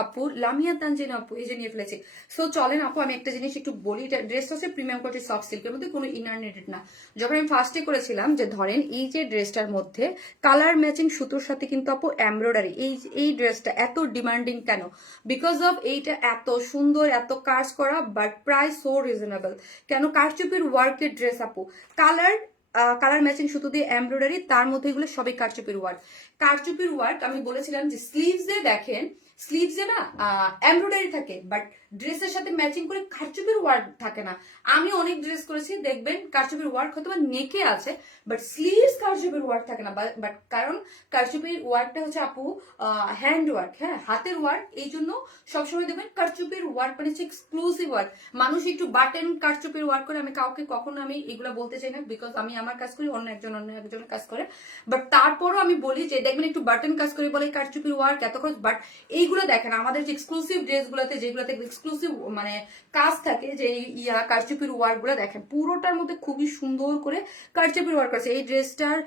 আপু, লামিয়া তানজিন আপু, এই যে নিয়ে ফেলেছি। সো চলেন আপু আমি একটা জিনিস একটু বলি, এটা ড্রেসটা হচ্ছে প্রিমিয়াম কোয়ালিটির সফট সিল্কের মধ্যে, কোনো ইনার নিডেড না। যখন আমি ফার্স্টে করেছিলাম যে ধরেন এই যে ড্রেসটার মধ্যে কালার ম্যাচিং সুতোর সাথে কিন্তু আপু এমব্রয়ডারি, এই ড্রেসটা এত ডিমান্ডিং কেন? বিকজ অফ এইটা এত সুন্দর, এত কাজ করা, বাট প্রাইস সো রিজনেবল। কেন? কারচুপির ওয়ার্কের ড্রেস আপু, কালার ম্যাচিং সুতো দিয়ে এমব্রয়ডারি, তার মধ্যে এগুলো সবই কারচুপির ওয়ার্ক। কারচুপির ওয়ার্ক আমি বলেছিলাম যে স্লিভসে দেখেন, স্লিভসে না এমব্রয়ডারি থাকে, বাট ড্রেসের সাথে ম্যাচিং করে কারচুপির ওয়ার্ক থাকে না। আমি অনেক ড্রেস করেছি দেখবেন কারচুপির ওয়ার্ক হয়তো বা নেকে আছে, বাট স্লিভস কারচুপির ওয়ার্ক থাকে না। বাট কারণ কারচুপির ওয়ার্কটা হচ্ছে আপু হ্যান্ড ওয়ার্ক, হ্যাঁ, হাতের ওয়ার্ক, এই জন্য সবসময় দেখবেন কারচুপির ওয়ার্ক মানে হচ্ছে এক্সক্লুসিভ ওয়ার্ক। মানুষ একটু বাটন কারচুপির ওয়ার্ক করে, আমি কাউকে কখনো আমি এগুলো বলতে চাই না, বিকজ আমি আমার কাজ করি, অন্য একজনের কাজ করে, বাট তারপরও আমি বলি যে দেখবেন একটু বাটন কাজ করে বলে কারচুপির ওয়ার্ক এত খরচ। বাট এইগুলো দেখেন আমাদের যে এক্সক্লুসিভ ড্রেসগুলোতে, যেগুলোতে এক্সক্লুসিভ মানে কাজ থাকে, যে কারচুপির ওয়ার্ক গুলো দেখেন পুরোটার মধ্যে খুবই সুন্দর করে কারচুপির ওয়ার্ক আছে। এই ড্রেসটার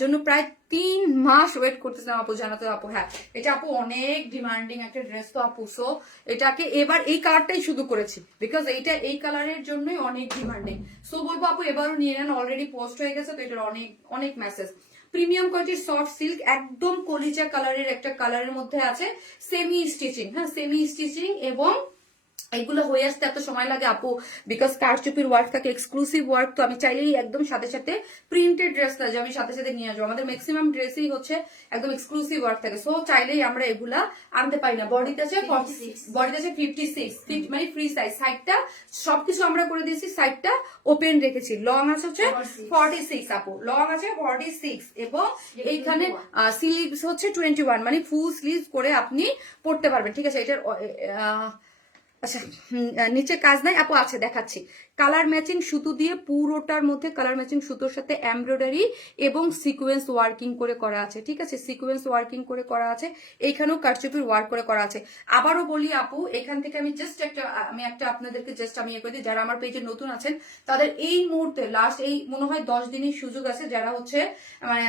জন্য প্রায় 3 মাস ওয়েট করতেছিলাম আপু, জানাতে আপু। হ্যাঁ, এটা আপু অনেক ডিমান্ডিং একটা ড্রেস তো আপু। সো এটাকে এবার এই কালারটাই শুধু করেছি, বিকজ এইটা এই কালারের জন্যই অনেক ডিমান্ডিং। সো বলবো আপু এবারও নিয়ে নেন, অলরেডি পোস্ট হয়ে গেছে, তো এটার অনেক অনেক মেসেজ। প্রিমিয়াম কোয়ালিটির সফট সিল্ক, একদম কলিজা কালারের একটা কালারের মধ্যে আছে, সেমি স্টিচিং, হ্যাঁ, সেমি স্টিচিং, এবং এগুলো হয়ে আসতে এত সময় লাগে আপু, বিকজ কারচুপির ওয়ার্ক থাকে, এক্সক্লুসিভ ওয়ার্ক। তো আমি চাইলেই একদম সাথে সাথে প্রিন্টেড ড্রেস না যে আমি সাথে সাথে নিয়ে আসবো, আমাদের ম্যাক্সিমাম ড্রেসই হচ্ছে একদম এক্সক্লুসিভ ওয়ার্ক থাকে। সো চাইলেই আমরা এগুলা আনতে পারি না। বডিতে আছে 56 মানে ফ্রি সাইজ, সাইডটা সবকিছু আমরা করে দিয়েছি, সাইডটা ওপেন রেখেছি। লং আছে হচ্ছে 46 আপু, লং আছে 46, এবং এইখানে স্লিভস হচ্ছে 21, মানে ফুল স্লিভ করে আপনি পড়তে পারবেন, ঠিক আছে। এটার আচ্ছা নিচে কাজ নাই আপু, আছে দেখাচ্ছি। কালার ম্যাচিং সুতো দিয়ে পুরোটার মধ্যে কালার ম্যাচিং সুতোর সাথে এমব্রয়ডারি এবং সিকোয়েন্স ওয়ার্কিং করে করা আছে, ঠিক আছে, সিকোয়েন্স ওয়ার্কিং করে করা আছে। এইখানেও কারচুপির ওয়ার্ক করে করা আছে। আবারও বলি আপু, এখান থেকে আমি জাস্ট একটা আপনাদেরকে জাস্ট আমি ইয়ে করে দিই, যারা আমার পেজে নতুন আছেন তাদের এই মুহূর্তে লাস্ট এই মনে হয় 10 দিনের সুযোগ আছে, যারা হচ্ছে মানে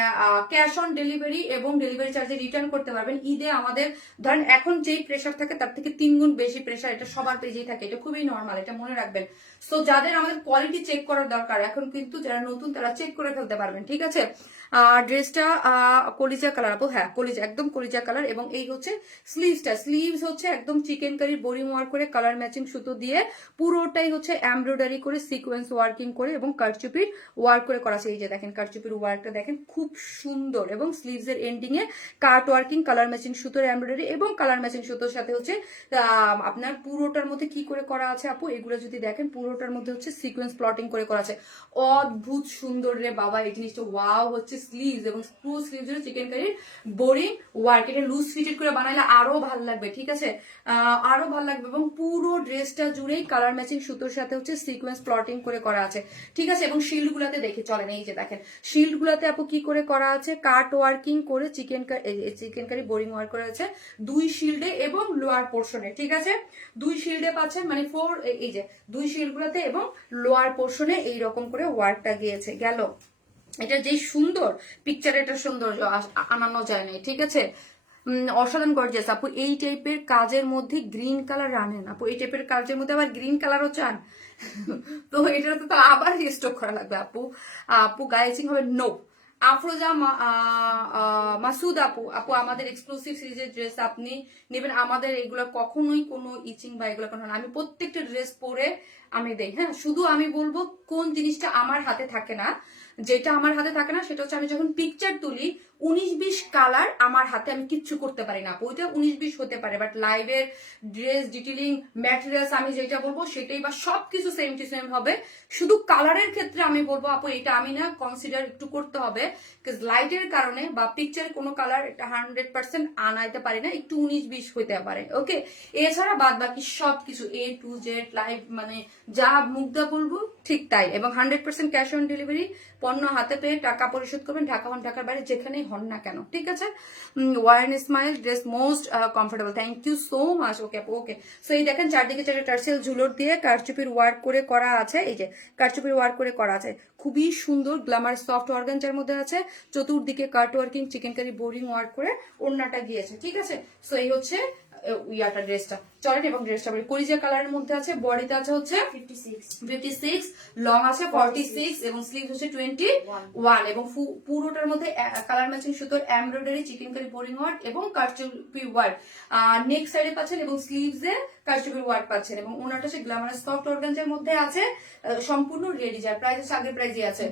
ক্যাশ অন ডেলিভারি এবং ডেলিভারি চার্জে রিটার্ন করতে পারবেন। ঈদে আমাদের ধরেন এখন যেই প্রেশার থাকে তার থেকে 3 গুণ বেশি প্রেশার, এটা সবার পেজেই থাকে, এটা খুবই নর্মাল, এটা মনে রাখবেন। সো যাদের আমাদের কোয়ালিটি চেক করার দরকার এখন কিন্তু যারা নতুন তারা চেক করে ফেলতে পারবেন, ঠিক আছে। ড্রেসটা কলিজা কালার আপু, হ্যাঁ কলিজা, একদম কলিজা কালার, এবং এই হচ্ছে স্লিভস হচ্ছে একদম চিকেন কারি বোরিং ওয়ার্ক করে কালার ম্যাচিং সুতো দিয়ে পুরোটাই হচ্ছে এমব্রয়ডারি করে সিকোয়েন্স ওয়ার্কিং করে এবং কারচুপির ওয়ার্ক করে করা আছে। এই যে দেখেন কারচুপির ওয়ার্কটা দেখেন খুব সুন্দর, এবং স্লিভস এর এন্ডিং এ কাট ওয়ার্কিং, কালার ম্যাচিং সুতোর এমব্রয়ডারি এবং কালার ম্যাচিং সুতোর সাথে হচ্ছে আপনার পুরোটার মধ্যে কি করে করা আছে আপু, এগুলো যদি দেখেন পুরোটার মধ্যে হচ্ছে সিকোয়েন্স প্লটিং করে করা আছে। অদ্ভুত সুন্দর রে বাবা এই জিনিসটা, ওয়াও। হচ্ছে স্লিভস এবং স্ক্রু স্লিভস এর চিকেন কারির বোরিং ওয়ার্ক, এটা লুজ ফিটেড করে বানাইলে আরো ভালো লাগবে, ঠিক আছে, আরো ভালো লাগবে। এবং পুরো ড্রেসটা জুড়েই কালার ম্যাচিং সুতোর সাথে হচ্ছে সিকোয়েন্স প্লটিং করে করা আছে, ঠিক আছে। এবং শিল্ড গুলাতে দেখে চলেন, এই যে দেখেন শিল্ড গুলাতে আপু কি করে করা আছে, কাট ওয়ার্কিং করে চিকেন কারি বোরিং ওয়ার্ক করা আছে 2 শিল্ডে এবং লোয়ার পোর্শনে, ঠিক আছে। 2 শিল্ডে পাচ্ছেন, মানে 4, এই যে 2 শিল্ড গুলাতে এবং লোয়ার পোর্শনে এইরকম করে ওয়ার্কটা গিয়েছে গেল। এটা যেই সুন্দর পিকচার, এটা সৌন্দর্য আনানো যায় না, ঠিক আছে। অসাধারণ গর্জিয়াস আপু। এই টাইপের কাজের মধ্যে গ্রিন কালার রানেন আপু, এই টাইপের কাজের মধ্যে আবার গ্রিন কালারও চান, তো এটা তো আবার রিস্টক করা লাগবে আপু। আপু গাইজিং হবে নো, আফরোজা মাসুদ আপু, আপু আমাদের এক্সক্লুসিভ সিরিজের ড্রেস আপনি নেবেন। আমাদের এগুলো কখনোই কোনো ইচিং বা এগুলো কোনো না। আমি প্রত্যেকটা ড্রেস পরে আমি দেই, হ্যাঁ। শুধু আমি বলবো কোন জিনিসটা আমার হাতে থাকে না, যেটা আমার হাতে থাকে না সেটা হচ্ছে আমি যখন পিকচার তুলি 19-20 কালার আমার হাতে, আমি কিচ্ছু করতে পারি না। ওইটা 19-20 হতে পারে, বাট লাইভের ড্রেস ডিটেলিং ম্যাটেরিয়ালস আমি যেটা বলবো সেটাই বা সবকিছু সেম টু সেম হবে। শুধু কালারের ক্ষেত্রে আমি বলবো আপু এটা আমি না কনসিডার একটু করতে হবে, লাইটের কারণে বা পিকচারে কোনো কালার এটা 100% আনাইতে পারি না, একটু 19-20 হইতে পারে, ওকে। এছাড়া বাদ বাকি সবকিছু A to Z লাইভ মানে যা মুগ্ধা বলবো ঠিক তাই, এবং 100% ক্যাশ অন ডেলিভারি। পণ্য হাতে পেয়ে টাকা পরিশোধ করবেন, ঢাকা হন ঢাকার বাইরে যেখানেই হন না কেন, ঠিক আছে। Wearing smile dress most comfortable, thank you so much. Okay আপু, ওকে। সো এই দেখেন চারদিকে চারটে টার্সেল ঝুলোর দিয়ে কারচুপির ওয়ার্ক করে করা আছে, এই যে কারচুপির ওয়ার্ক করে করা আছে, খুবই সুন্দর গ্ল্যামার সফট অর্গানজার মধ্যে আছে। চতুর্দিকে cut working chikankari boring work করে ওড়নাটা গিয়েছে, ঠিক আছে। সো এই হচ্ছে ইয়াটা ড্রেসটা, চলেন। এবং ড্রেসটা কলিজা কালারের মধ্যে আছে, বডিতে আছে হচ্ছে 56, লং আছে 46 এবং স্লিভ হচ্ছে 21 এবং পুরোটার মধ্যে কালার ম্যাচিং সুতোর embroidery chikankari boring work এবং কারচুপি ওয়ার্ক নেক সাইডে পাচ্ছেন এবং স্লিভসে কারচুপি ওয়ার্ক পাচ্ছেন। এবং ওনাটা হচ্ছে গ্ল্যামারাস সফট অর্গানজার মধ্যে আছে, সম্পূর্ণ রেডি। যার প্রাইস হচ্ছে আগের প্রাইসই আছে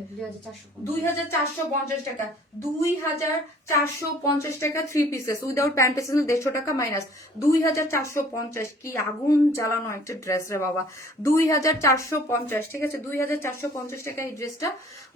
2450 টাকা, 2450 টাকা 3 পিসেস উইদাউট প্যান্ট পিসেস 150 টাকা মাইনাস 2450। কি আগুন জ্বালানো একটা ড্রেস রে বাবা, 2450, ঠিক আছে। 2450 টাকা এই ড্রেসটা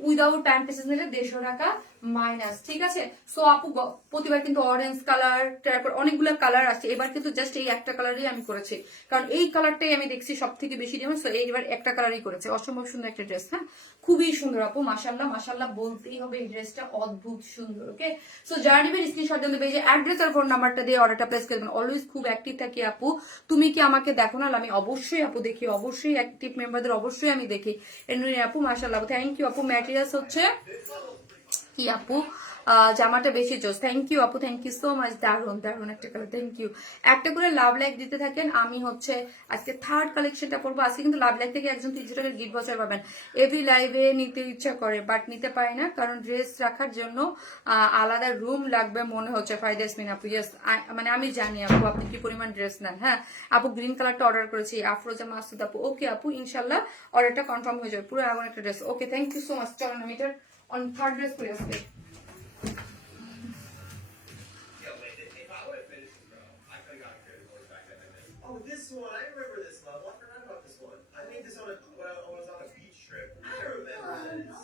উইদাউট প্যান্ট পিসেস নিলে 150 টাকা মাইনাস, ঠিক আছে। সো আপু প্রতিবার কিন্তু অরেঞ্জ কালার, তারপর অনেকগুলো কালার আছে, এবার কিন্তু জাস্ট এই একটা কালারই আমি করেছি, কারণ এই কালারটাই আমি দেখছি সব থেকে বেশি যেমন। সো এইবার একটা কালারই করেছে, অসম্ভব সুন্দর একটা ড্রেস, হ্যাঁ, খুবই সুন্দর আপু, মাশাল্লাহ মাশাল্লাহ বলতেই হবে, এই ড্রেসটা অদ্ভুত সুন্দর, ওকে। সো যারা নেবেন স্ক্রিনশট দিয়ে দেবে, যে অ্যাড্রেস আর ফোন নাম্বারটা দিয়ে অর্ডারটা প্লেস করবেন। অলওয়েজ খুব অ্যাক্টিভ থাকি আপু, তুমি কি আমাকে দেখো না? আমি অবশ্যই আপু দেখি, অবশ্যই অ্যাক্টিভ মেম্বারদের অবশ্যই আমি দেখি। এমনি আপু মাশাল্লাহ, থ্যাংক ইউ আপু। ম্যাটেরিয়ালস হচ্ছে কি আপু, জামাটা বেশি জোস, থ্যাংক ইউ আপু, থ্যাংক ইউ সো মাচ। দারুন দারুন একটা কালার, থ্যাংক ইউ। একটা করে লাভ লাইক দিতে থাকেন। আমি হচ্ছে আজকে থার্ড কালেকশনটা পরবো। আজকে কিন্তু লাভ লাইক থেকে একজন 300 টাকার গিফট ভাউচার পাবেন। এভরি লাইভে নিতে ইচ্ছা করে বাট নিতে পারি না, কারণ ড্রেস রাখার জন্য আলাদা রুম লাগবে মনে হচ্ছে। ফাইদাসমিন আপু, ইয়েস, মানে আমি জানি আপু আপনি কি পরিমাণ ড্রেস নেন, হ্যাঁ। আপু গ্রিন কালারটা অর্ডার করেছি, আফরোজা মাসুদ আপু, ওকে আপু, ইনশাল্লাহ অর্ডারটা কনফার্ম হয়ে যাবে। পুরো এমন একটা dress, okay, thank you so much. চলেন আমি এটার অন থার্ড ড্রেস করে আসবে। Yeah, wait, if I would have finished this, bro, I could have gotten credit for back then. I think. Oh, this one, I remember this level. I forgot about this one. I made this on when I was on a beach trip. I remember this.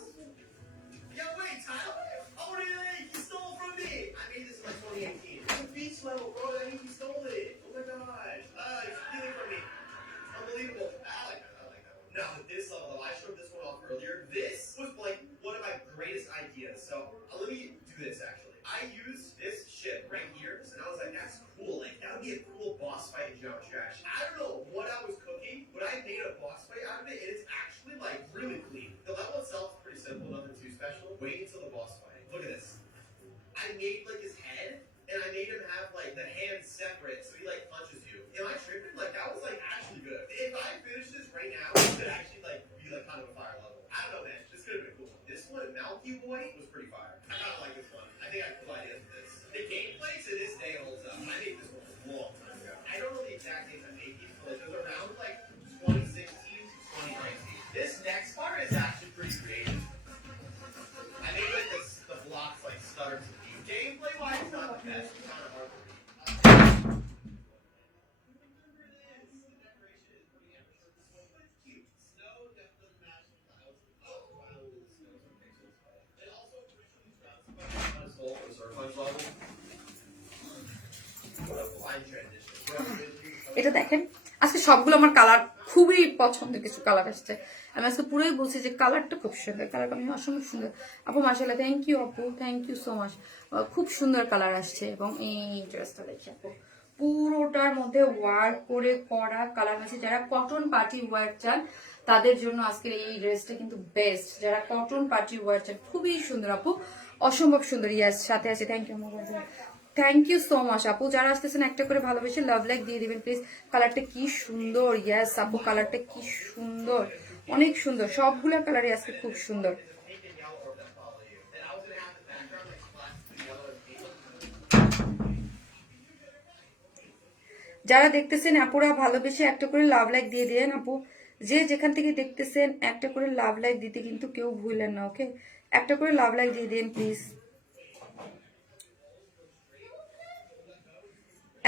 Yeah, wait, Tyler? Oh, really? You stole from me. I made this in like 2018. It's a beach level, bro. I think you stole it. Oh my gosh. You're stealing from me. Unbelievable. I like that. I like that one. No, this level, though, I showed this one off earlier. This was like one of my greatest ideas. So let me do this actually. I used this shit right here, and I was like, that's cool. Like, that would be a cool boss fight in Geometry Dash. I don't know what I was cooking, but I made a boss fight out of it, and it's actually, like, really clean. The level itself is pretty simple, nothing too special. Wait until the boss fight. Look at this. I made, like, his head, and I made him have, like, the hands separate, so he, like, punches you. Am I tripping? Like, that was, like, actually good. If I finish this right now, it could actually, like, be, like, kind of a fire level. I don't know, man. This could have been cool. This one, Malky Boy, was pretty fire. I kind of like this one. I think I have cool ideas for this. The gameplay to this day holds up. I made this one a long time ago. I don't know the exact dates I made these, but it was around like 2016 to 2019. This next part is actually pretty creative. I made like the blocks like stutter to beat. Gameplay wise, it's not the best. It's kind of hard to read. Remember this? The decoration is pretty amateur. This one, but it's cute. Snow definitely doesn't match the clouds. Oh, wow, the snow is pixels. It also originally on his whole reserve punch level. What a blind transition. এটা দেখেন, আজকে সবগুলো আমার colour খুবই পছন্দের কিছু colour আসছে। আমি আজকে পুরোই বলছি যে কালারটা খুব সুন্দর, কালার আমি অসম্ভব সুন্দর আপু, মাশাআল্লাহ, থ্যাংক ইউ আপু, থ্যাংক ইউ সো মাচ। খুব সুন্দর কালার আসছে। এবং এই ড্রেসটা দেখি আপু, পুরোটার মধ্যে ওয়ার্ক করে করা কালার আছে। যারা কটন পার্টি ওয়ার চান তাদের জন্য আজকের এই ড্রেসটা কিন্তু বেস্ট। যারা কটন পার্টি ওয়ার চান, খুবই সুন্দর আপু, অসম্ভব সুন্দর। ইয়াস, সাথে আছে, thank you thank you so much আপু। যারা আসতেছেন একটা করে ভালোবেসে লাভ লাইক দিয়ে দিবেন প্লিজ। কালারটা কি সুন্দর, ইয়াস আপু, কালারটা কি সুন্দর, অনেক সুন্দর। সবগুলা কালারই আজকে খুব সুন্দর। And I was gonna have to যারা দেখতেছেন আপুরা ভালোবেসে একটা করে লাভ লাইক দিয়ে দেন আপু, যে যেখান থেকে দেখতেছেন একটা করে লাভ লাইক দিতে কিন্তু কেউ ভুলেন না, ওকে? একটা করে লাভ লাইক দিয়ে দেন প্লিজ,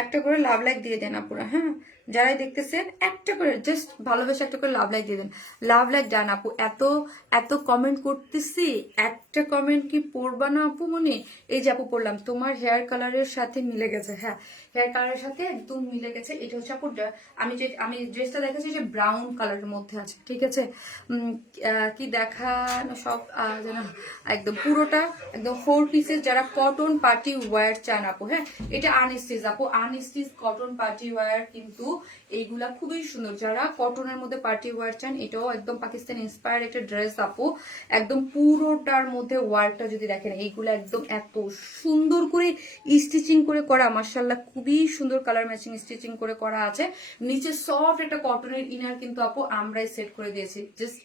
একটা করে লাভ লাইক দিয়ে দেন আপুরা। হ্যাঁ, যারাই দেখতেছেন একটা করে জাস্ট ভালোবেসে একটা করে লাভ লাইক দিয়ে দেন। লাভ লাইক ডান আপু। এত এত কমেন্ট করতেছি, একটা কমেন্ট কি পড়বা না আপু? মনে এই যে আপু পড়লাম, তোমার হেয়ার কালারের সাথে মিলে গেছে। হ্যাঁ, হেয়ার কালারের সাথে একদম মিলে গেছে। এটা হচ্ছে আপু আমি ড্রেসটা দেখেছি যে ব্রাউন কালারের মধ্যে আছে, ঠিক আছে? কি দেখানো সব যেন একদম পুরোটা একদম 4 পিসের, যারা কটন পার্টি ওয়্যার চান আপু। হ্যাঁ, এটা আনস্টিচ আপু, আনস্টিচ কটন পার্টি ওয়্যার, কিন্তু এইগুলা খুবই সুন্দর। যারা কটনের মধ্যে পার্টি ওয়্যার চান, এটাও একদম পাকিস্তান ইন্সপায়ার্ড একটা ড্রেস আপু। একদম পুরোটার মধ্যে ওয়ার্কটা যদি দেখেন, এইগুলো একদম এত সুন্দর করে স্টিচিং করে করা, মাশাআল্লাহ খুবই সুন্দর কালার ম্যাচিং স্টিচিং করে করা আছে। নিচে সফট একটা কটনের ইনার কিন্তু আপু আমরাই সেট করে দিয়েছি। জাস্ট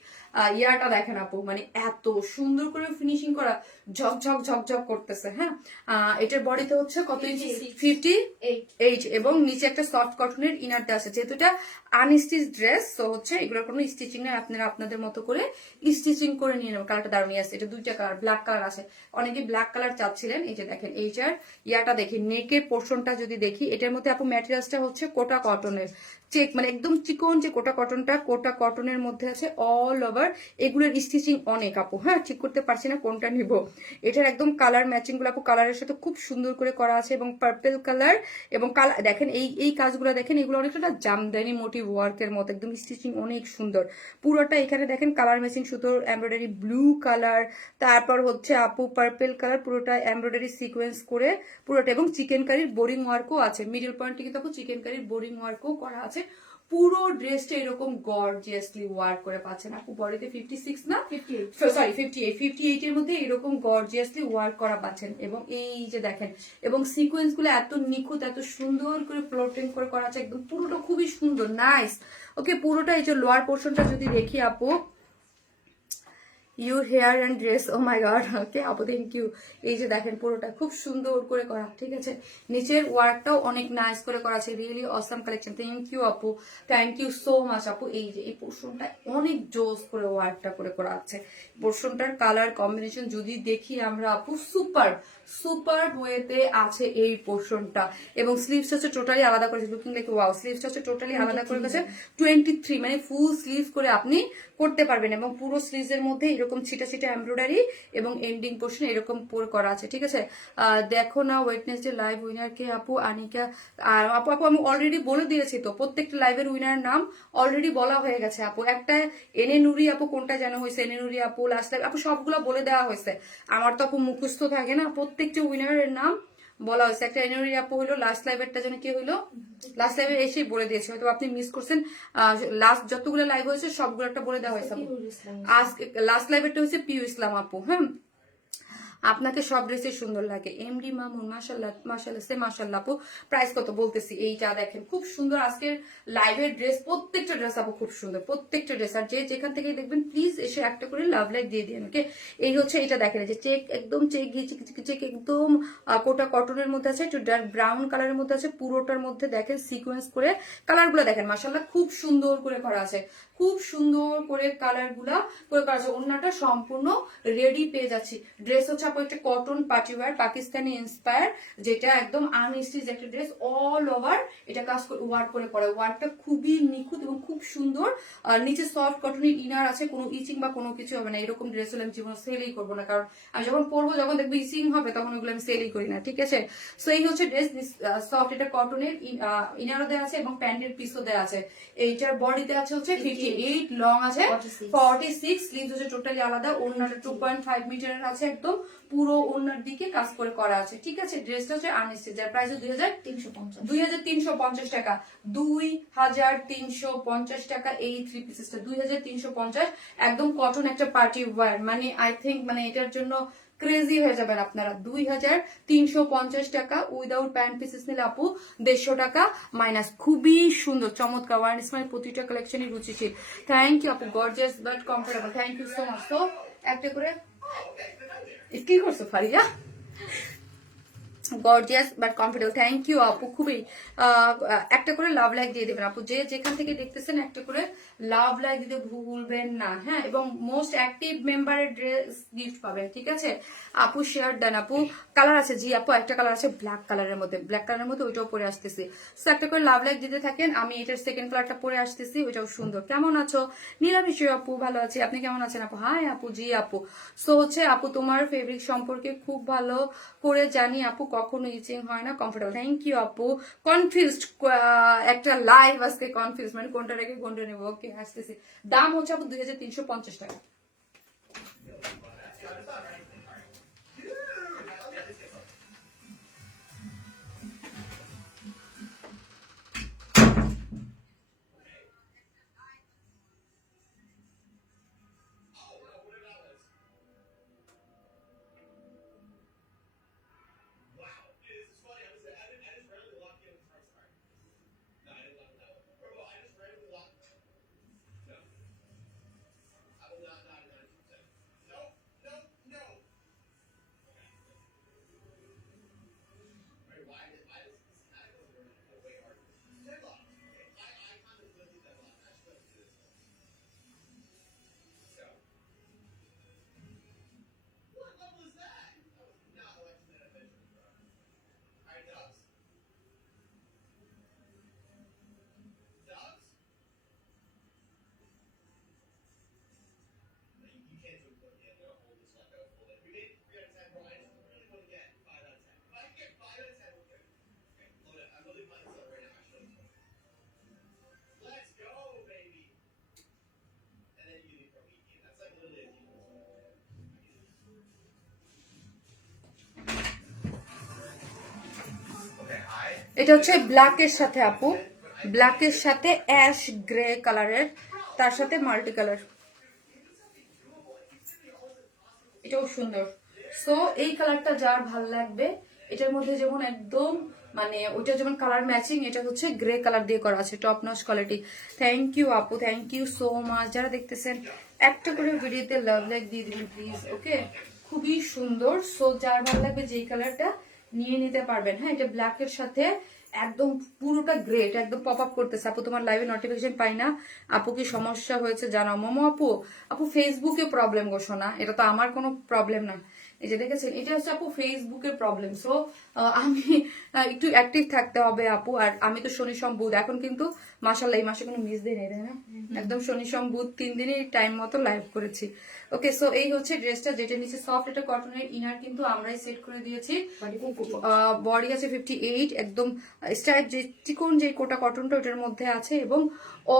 ইয়ারটা দেখেন আপু, মানে এত সুন্দর করে ফিনিশিং করা, ঝকঝক ঝকঝক করতেছে। হ্যাঁ, এটার বডিতে হচ্ছে কত ইঞ্চি? 58 এবং নিচে একটা সফট কটনের ইনার দেওয়া আছে। যেহেতু এটা আনস্টিচ ড্রেস, তো হচ্ছে এগুলোর কোনো স্টিচিং নেই, আপনারা আপনাদের মতো করে স্টিচিং করে নিয়ে নেবেন। কালারটা দারুণ আছে। এটা দুইটা কালার, ব্ল্যাক কালার আছে, অনেকে ব্ল্যাক কালার চাচ্ছিলেন। এই যে দেখেন এইটার ইয়াটা দেখি, নেকের পোর্শনটা যদি দেখি, এটার মধ্যে আপু ম্যাটেরিয়ালসটা হচ্ছে কোটা কটনের চেক, মানে একদম চিকন যে কোটা কটনটা, কোটা কটনের মধ্যে আছে অল ওভার। এগুলোর স্টিচিং অনেক আপু। হ্যাঁ, ঠিক করতে পারছি না কোনটা নিব। এটার একদম কালার ম্যাচিং গুলো আপু কালারের সাথে খুব সুন্দর করে করা আছে, এবং পার্পল কালার এবং কালার দেখেন, এই কাজগুলো দেখেন, এগুলো অনেকটা জামদানি মোটিভ ওয়ার্কের মতো, একদম স্টিচিং অনেক সুন্দর পুরোটা। এখানে দেখেন কালার ম্যাচিং সুতোর এমব্রয়ডারি ব্লু কালার, তারপর হচ্ছে আপু পার্পল কালার, পুরোটা এমব্রয়ডারি সিকোয়েন্স করে পুরোটা, এবং চিকেন কারির বোরিং ওয়ার্কও আছে। মিডল পয়েন্টে কিন্তু আপু চিকেন কারির বোরিং ওয়ার্কও করা আছে। পুরো ড্রেসটা এরকম গর্জিয়াসলি ওয়ার্ক করে পাচ্ছেন আপু। বডিতে 56 না 58 এর মধ্যে এরকম গর্জিয়াসলি ওয়ার্ক করা পাচ্ছেন। এবং এই যে দেখেন, এবং সিকোয়েন্স গুলো এত নিখুঁত, এত সুন্দর করে প্লটিং করে করা আছে, একদম পুরোটা খুবই সুন্দর, নাইস। ওকে, পুরোটা এই যে লোয়ার পোর্শনটা যদি দেখি আপু, you hair and dress, oh my god, okay আপু থ্যাংক ইউ। এই যে দেখেন পুরোটা খুব সুন্দর করে করা, ঠিক আছে? নিচের ওয়ার্কটাও অনেক নাইস করে করা আছে, really awesome collection. Thank you আপু, থ্যাংক ইউ সো মাচ আপু। এই যে এই পোর্শনটা অনেক জোস করে ওয়ার্কটা করে করা আছে। পোর্শনটার কালার কম্বিনেশন যদি দেখি আমরা আপু, সুপার সুপার ওয়েতে আছে এই পোর্শনটা। এবং স্লিভস হচ্ছে টোটালি আলাদা করেছে, লুকিং লাইক ওয়াও। স্লিভসটা হচ্ছে টোটালি আলাদা করে গেছে 23, মানে ফুল স্লিভ করে আপনি করতে পারবেন। এবং পুরো স্লিভস এর মধ্যে এরকম ছিটা ছিটা এমব্রয়ডারি এবং এন্ডিং পোর্শন এরকম পুরো করা আছে, ঠিক আছে? দেখো না ওয়েডনেসডে লাইভ উইনার কে আপু? আনিকা। আর আপু আমি অলরেডি বলে দিয়েছি তো, প্রত্যেকটা লাইভের উইনার নাম অলরেডি বলা হয়ে গেছে আপু। একটা এনে নুরি আপু, কোনটা জানা হয়েছে? এনে নুরি আপু, লাস্ট লাইভ আপু, সবগুলো বলে দেওয়া হয়েছে। আমার তো আপু মুখস্থ থাকে না, প্রত্যেকটা উইনারের নাম বলা হয়েছে। একটা এনে নুরি আপু হইলো, লাস্ট লাইভেরটা যেন কি হইলো, লাস্ট লাইভে এসেই বলে দিয়েছে, হয়তো আপনি মিস করছেন। লাস্ট যতগুলো লাইভ হয়েছে সবগুলো একটা বলে দেওয়া হয়েছে। আজকে লাস্ট লাইভেরটা হচ্ছে পিউ ইসলাম আপু। হ্যাঁ, আপনাকে সব ড্রেসে সুন্দর লাগে। এমডি মামুন, মাশাআল্লাহ মাশাআল্লাহ, সে মাশাআল্লাহ আপু। প্রাইস কত বলতেছি, এইটা দেখেন খুব সুন্দর আজকের লাইভের ড্রেস, প্রত্যেকটা ড্রেস আপু খুব সুন্দর, প্রত্যেকটা ড্রেস। আর যে যেখান থেকে দেখবেন প্লিজ এসে একটা করে লাভ লাইক দিয়ে দিন, ওকে? এই হচ্ছে এটা দেখেন, যে চেক একদম চেক চেক একদম কোটা কটনের মধ্যে আছে, একটু ডার্ক ব্রাউন কালারের মধ্যে আছে, পুরোটার মধ্যে দেখেন সিকোয়েন্স করে কালারগুলো দেখেন, মাশাআল্লাহ খুব সুন্দর করে করা আছে, খুব সুন্দর করে কালারগুলা করে করা আছে। অন্যটা সম্পূর্ণ রেডি পেয়ে যাচ্ছি। ড্রেস হচ্ছে আপু একটা কটন পার্টিওয়ার, পাকিস্তানি ইন্সপায়ার, যেটা একদম আনস্টিচ একটা ড্রেস, অল ওভার এটা কাজ করে ওয়ার্ক করে পরে। ওয়ার্কটা খুবই নিখুঁত এবং খুব সুন্দর। আর নিচে সফট কটনের ইনার আছে, কোনো ইচিং বা কোনো কিছু হবে না। এরকম ড্রেস হলে আমি জীবনে সেলই করবো না, কারণ আমি যখন পরবো, যখন দেখবো ইচিং হবে, তখন ওগুলো আমি সেলই করি না, ঠিক আছে? সো এই হচ্ছে ড্রেস, সফট এটা কটনের, ইনারও দেওয়া আছে এবং প্যান্টের পিসও দেওয়া আছে। এইটার বডিতে আছে হচ্ছে 58, লং আছে 46, স্লিভস হচ্ছে টোটালি আলাদা। ওড়নাটা 2.5 মিটারের আছে, একদম পুরো ওড়নার দিকে কাজ করে করা আছে, ঠিক আছে? ড্রেসটা হচ্ছে আনস্টিচ, যার প্রাইস 2350 টাকা। 2350 টাকা এই থ্রি পিসেসটা, 2350, একদম কটন একটা পার্টি ওয়্যার। মানে আই থিঙ্ক মানে এটার জন্য ক্রেজি হয়ে যাবেন আপনারা। 2350 টাকা উইদাউট প্যান্ট পিসেস নিলে আপু 150 টাকা মাইনাস। খুবই সুন্দর চমৎকার ওয়ান স্মাইল, প্রতিটা কালেকশনই রুচিশীল। থ্যাংক ইউ আপু, gorgeous but comfortable, thank you so much. তো একটা করে কি করছো Faria? Gorgeous but comfortable. Thank you আপু, খুবই একটা করে লাভ লাইক দিয়ে দেবেন আপু, যে যেখান থেকে দেখতেছেন একটা করে লাভ লাইক দিতে ভুলবেন না, হ্যাঁ। এবং মোস্ট অ্যাক্টিভ মেম্বারের ড্রেস গিফট পাবেন, ঠিক আছে আপু। শেয়ার দেন আপু। কালার আছে জি আপু, একটা কালার আছে ব্ল্যাক কালারের মধ্যে, ব্ল্যাক কালারের মধ্যে ওইটাও পরে আসতেছি। সো একটা করে লাভ লাইক দিতে থাকেন, আমি এটার সেকেন্ড কালারটা পরে আসতেছি, ওইটাও সুন্দর। কেমন আছো নিরামিষী আপু? ভালো আছি, আপনি কেমন আছেন আপু? হাই আপু, জি আপু। সো হচ্ছে আপু তোমার ফেব্রিক সম্পর্কে খুব ভালো করে জানি আপু, কখনো ইচিং হয় না, কমফোর্টেবল। থ্যাংক ইউ আপু। কনফিউজড একটা লাইভ আজকে, কনফিউজ মানে কোনটা রেখে কোনটা নেবো। ওকে আসতেছি। দাম হচ্ছে আপু 2350 টাকা। Wow. Dude, this is funny. I just randomly locked in with the first card. No, I didn't lock it that way. Bro, I just randomly locked. No. I will not 99%. No, no, no. Okay. Wait, why is this kind of goes way harder? Deadlock. Okay, I kind of flipped the deadlock. I should have to do this one. Let's go. What level is that? That was not electromagnetic adventure, bro. Alright, Dubs. Dubs? No, you can't do it quick yet. No, hold this like a full day. We made 3 out of 10, bro. I just really want to get 5 out of 10. If I can get 5 out of 10, we're good. Okay, load it. I'm literally playing this up right now. I should have. Let's go, baby. And then you leave from me. That's like literally a team. Okay, এটা হচ্ছে ব্ল্যাকের সাথে আপু, ব্ল্যাকের সাথে ash grey কালারের, তার সাথে মাল্টি কালার, এটাও সুন্দর। সো এই কালারটা যার ভাল লাগবে, এটার মধ্যে যেমন একদম মানে ওইটা যেমন কালার ম্যাচিং, এটা হচ্ছে গ্রে কালার দিয়ে করা আছে, top notch quality. Thank you আপু, থ্যাংক ইউ সো মাচ। যারা দেখতেছেন একটা করে ভিডিওতে লাভ লাইক দিয়ে দিন প্লিজ, ওকে। খুবই সুন্দর। সো যার ভালো লাগবে যেই কালারটা নিয়ে নিতে পারবেন, হ্যাঁ। এটা ব্ল্যাকের সাথে একদম পুরোটা গ্রে, এটা একদম পপ আপ করতেছে। আপু তোমার লাইভে নোটিফিকেশন পাই না, আপু কি সমস্যা হয়েছে জানাও। মোমো আপু, আপু ফেসবুকে প্রবলেম গো শোনা, এটা তো আমার কোনো প্রবলেম না। এই যে দেখেছেন, এটা হচ্ছে আপু ফেসবুকের প্রবলেম। সো আমি একটু অ্যাক্টিভ থাকতে হবে আপু। আর আমি তো শনি সোম বুধ, এখন কিন্তু মাশাআল্লাহ এই মাসে কোনো মিস দিই নেই, তাই না? একদম শনি সোম বুধ 3 দিনই টাইম মতো লাইভ করেছি। ওকে, সো এই হচ্ছে ড্রেসটা, যেটা নিচে সফট, এটা কটনের, ইনার কিন্তু আমরাই সেট করে দিয়েছি। বডি আছে 58, একদম স্ট্রাইপ যে চিকন যে কোটা কটনটা ওটার মধ্যে আছে, এবং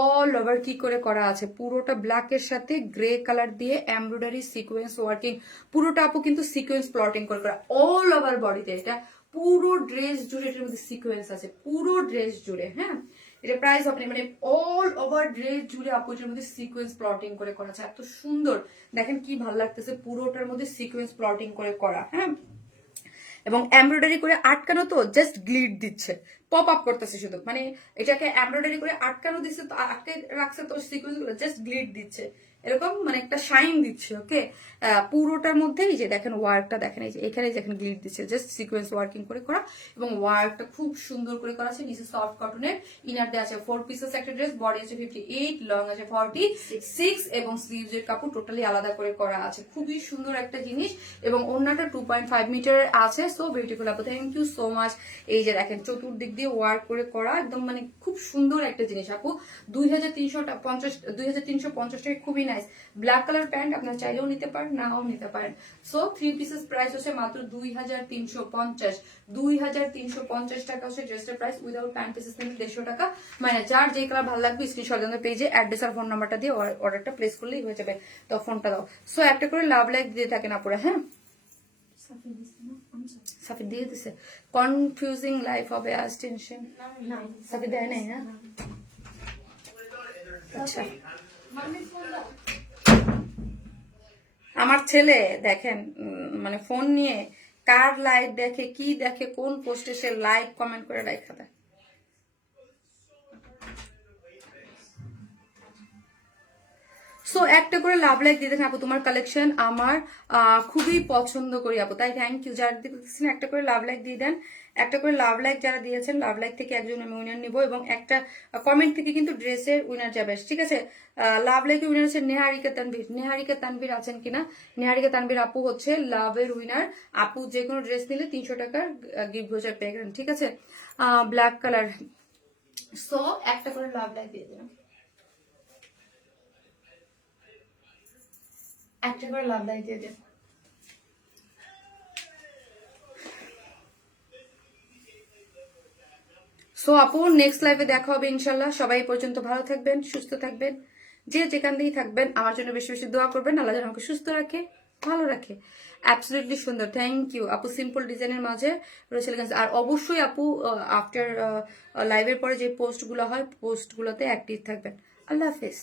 অল ওভার কি করে করা আছে, পুরোটা ব্ল্যাকের সাথে গ্রে কালার দিয়ে এমব্রয়ডারি সিকোয়েন্স ওয়ার্কিং, পুরোটা আপু কিন্তু সিকোয়েন্স প্লটিং করে করা অল ওভার বডিতে। এটা পুরো ড্রেস জুড়ে এটার মধ্যে সিকোয়েন্স আছে, পুরো ড্রেস জুড়ে, হ্যাঁ। এটা প্রাইস আপনি মানে অল ওভার ড্রেস জুড়ে আপু এটার মধ্যে সিকোয়েন্স প্লটিং করে করা আছে, এত সুন্দর। দেখেন কি ভালো লাগতেছে, পুরোটার মধ্যে সিকোয়েন্স প্লটিং করে করা, হ্যাঁ। এবং এমব্রয়ডারি করে আটকানো, তো জাস্ট গ্লিড দিচ্ছে, পপ আপ করতেছে শুধু, মানে এটাকে এমব্রয়ডারি করে আটকানো দিচ্ছে, তো আটকে রাখছে, তো সিকোয়েন্স গুলো জাস্ট গ্লিড দিচ্ছে, এরকম মানে একটা শাইন দিচ্ছে, ওকে। পুরোটার মধ্যেই যে দেখেন ওয়ার্কটা, দেখেন এই যে এখানে যেখানে গ্লিড দিচ্ছে, জাস্ট সিকোয়েন্স ওয়ার্কিং করে করা, এবং ওয়ার্কটা খুব সুন্দর করে করা আছে। নিচে সফট কটনের, ইনার দেওয়া আছে 4 পিসেস একটা ড্রেস, বডি আছে 58, লং আছে 46, এবং স্লিভস এর কাপড় টোটালি আলাদা করে করা আছে, খুবই সুন্দর একটা জিনিস। এবং ওড়নাটা 2.5 মিটার আছে। সো বিউটিফুল আপু, থ্যাংক ইউ সো মাচ। এই যে দেখেন চতুর্দিক দিয়ে ওয়ার্ক করে করা, একদম মানে খুব সুন্দর একটা জিনিস আপু। 2350 টাকা, খুবই নাইস। ব্ল্যাক কালার প্যান্ট আপনারা চাইলেও নিতে পারেন, নাও নিতে পারেন। সো 3 পিসেস প্রাইস হচ্ছে মাত্র 2350 টাকা হচ্ছে ড্রেসের প্রাইস। উইদাউট প্যান্ট পিসেস নিলে 150 টাকা। মানে যার যে কালার ভালো লাগবে স্ক্রিনশট দেন পেজে, অ্যাড্রেস আর ফোন নাম্বারটা দিয়ে অর্ডারটা প্লেস করলেই হয়ে যাবে। তো ফোনটা দাও। সো একটা করে লাভ লাইক দিয়ে থাকেন আপুরা, হ্যাঁ। সাফি দিয়ে দিছে, কনফিউজিং লাইফ হবে, আজ টেনশন। সাফি দেয় নাই না, আচ্ছা। আমার ছেলে দেখেন মানে ফোন নিয়ে কার লাইভ দেখে, কি দেখে, কোন পোস্টে সে লাইক কমেন্ট করে রাখা দেয়। সো সো একটা করে লাভ লাইক দিয়ে দেখেন আপু, তোমার কালেকশন আমার খুবই পছন্দ করি আপু, তাই থ্যাংক ইউ। যারা দেখতেছেন একটা করে লাভ লাইক দিয়ে দেন, একটা করে লাভ লাইক যারা দিয়েছেন, লাভ লাইক থেকে একজন আমি উইনার নিব, এবং একটা কমেন্ট থেকে কিন্তু ড্রেসের উইনার যাবে, ঠিক আছে? লাভ লাইকের উইনার হচ্ছে নেহারিকা তানভীর। নেহারিকা তানভীর আছেন কিনা? নেহারিকা তানভীর আপু হচ্ছে লাভের উইনার। আপু যে কোনো ড্রেস নিলে 300 টাকার গিফট ভাউচার পেয়ে গেলেন, ঠিক আছে? Black colour. সো একটা করে লাভ লাইক দিয়ে দিলাম, একটা করে লাভ লাইক দিয়ে দিন। সো আপু নেক্সট লাইভে দেখা হবে ইনশাল্লাহ। সবাই এই পর্যন্ত ভালো থাকবেন, সুস্থ থাকবেন, যে যেখান দিয়েই থাকবেন আমার জন্য বেশি বেশি দোয়া করবেন, আল্লাহ যেন আমাকে সুস্থ রাখে, ভালো রাখে। অ্যাবসলিউটলি সুন্দর, থ্যাংক ইউ আপু। সিম্পল ডিজাইনের মাঝে রয়েছে এলিগেন্স। আর অবশ্যই আপু আফটার লাইভের পরে যে পোস্টগুলো হয় পোস্টগুলোতে অ্যাক্টিভ থাকবেন। আল্লাহ হাফেজ।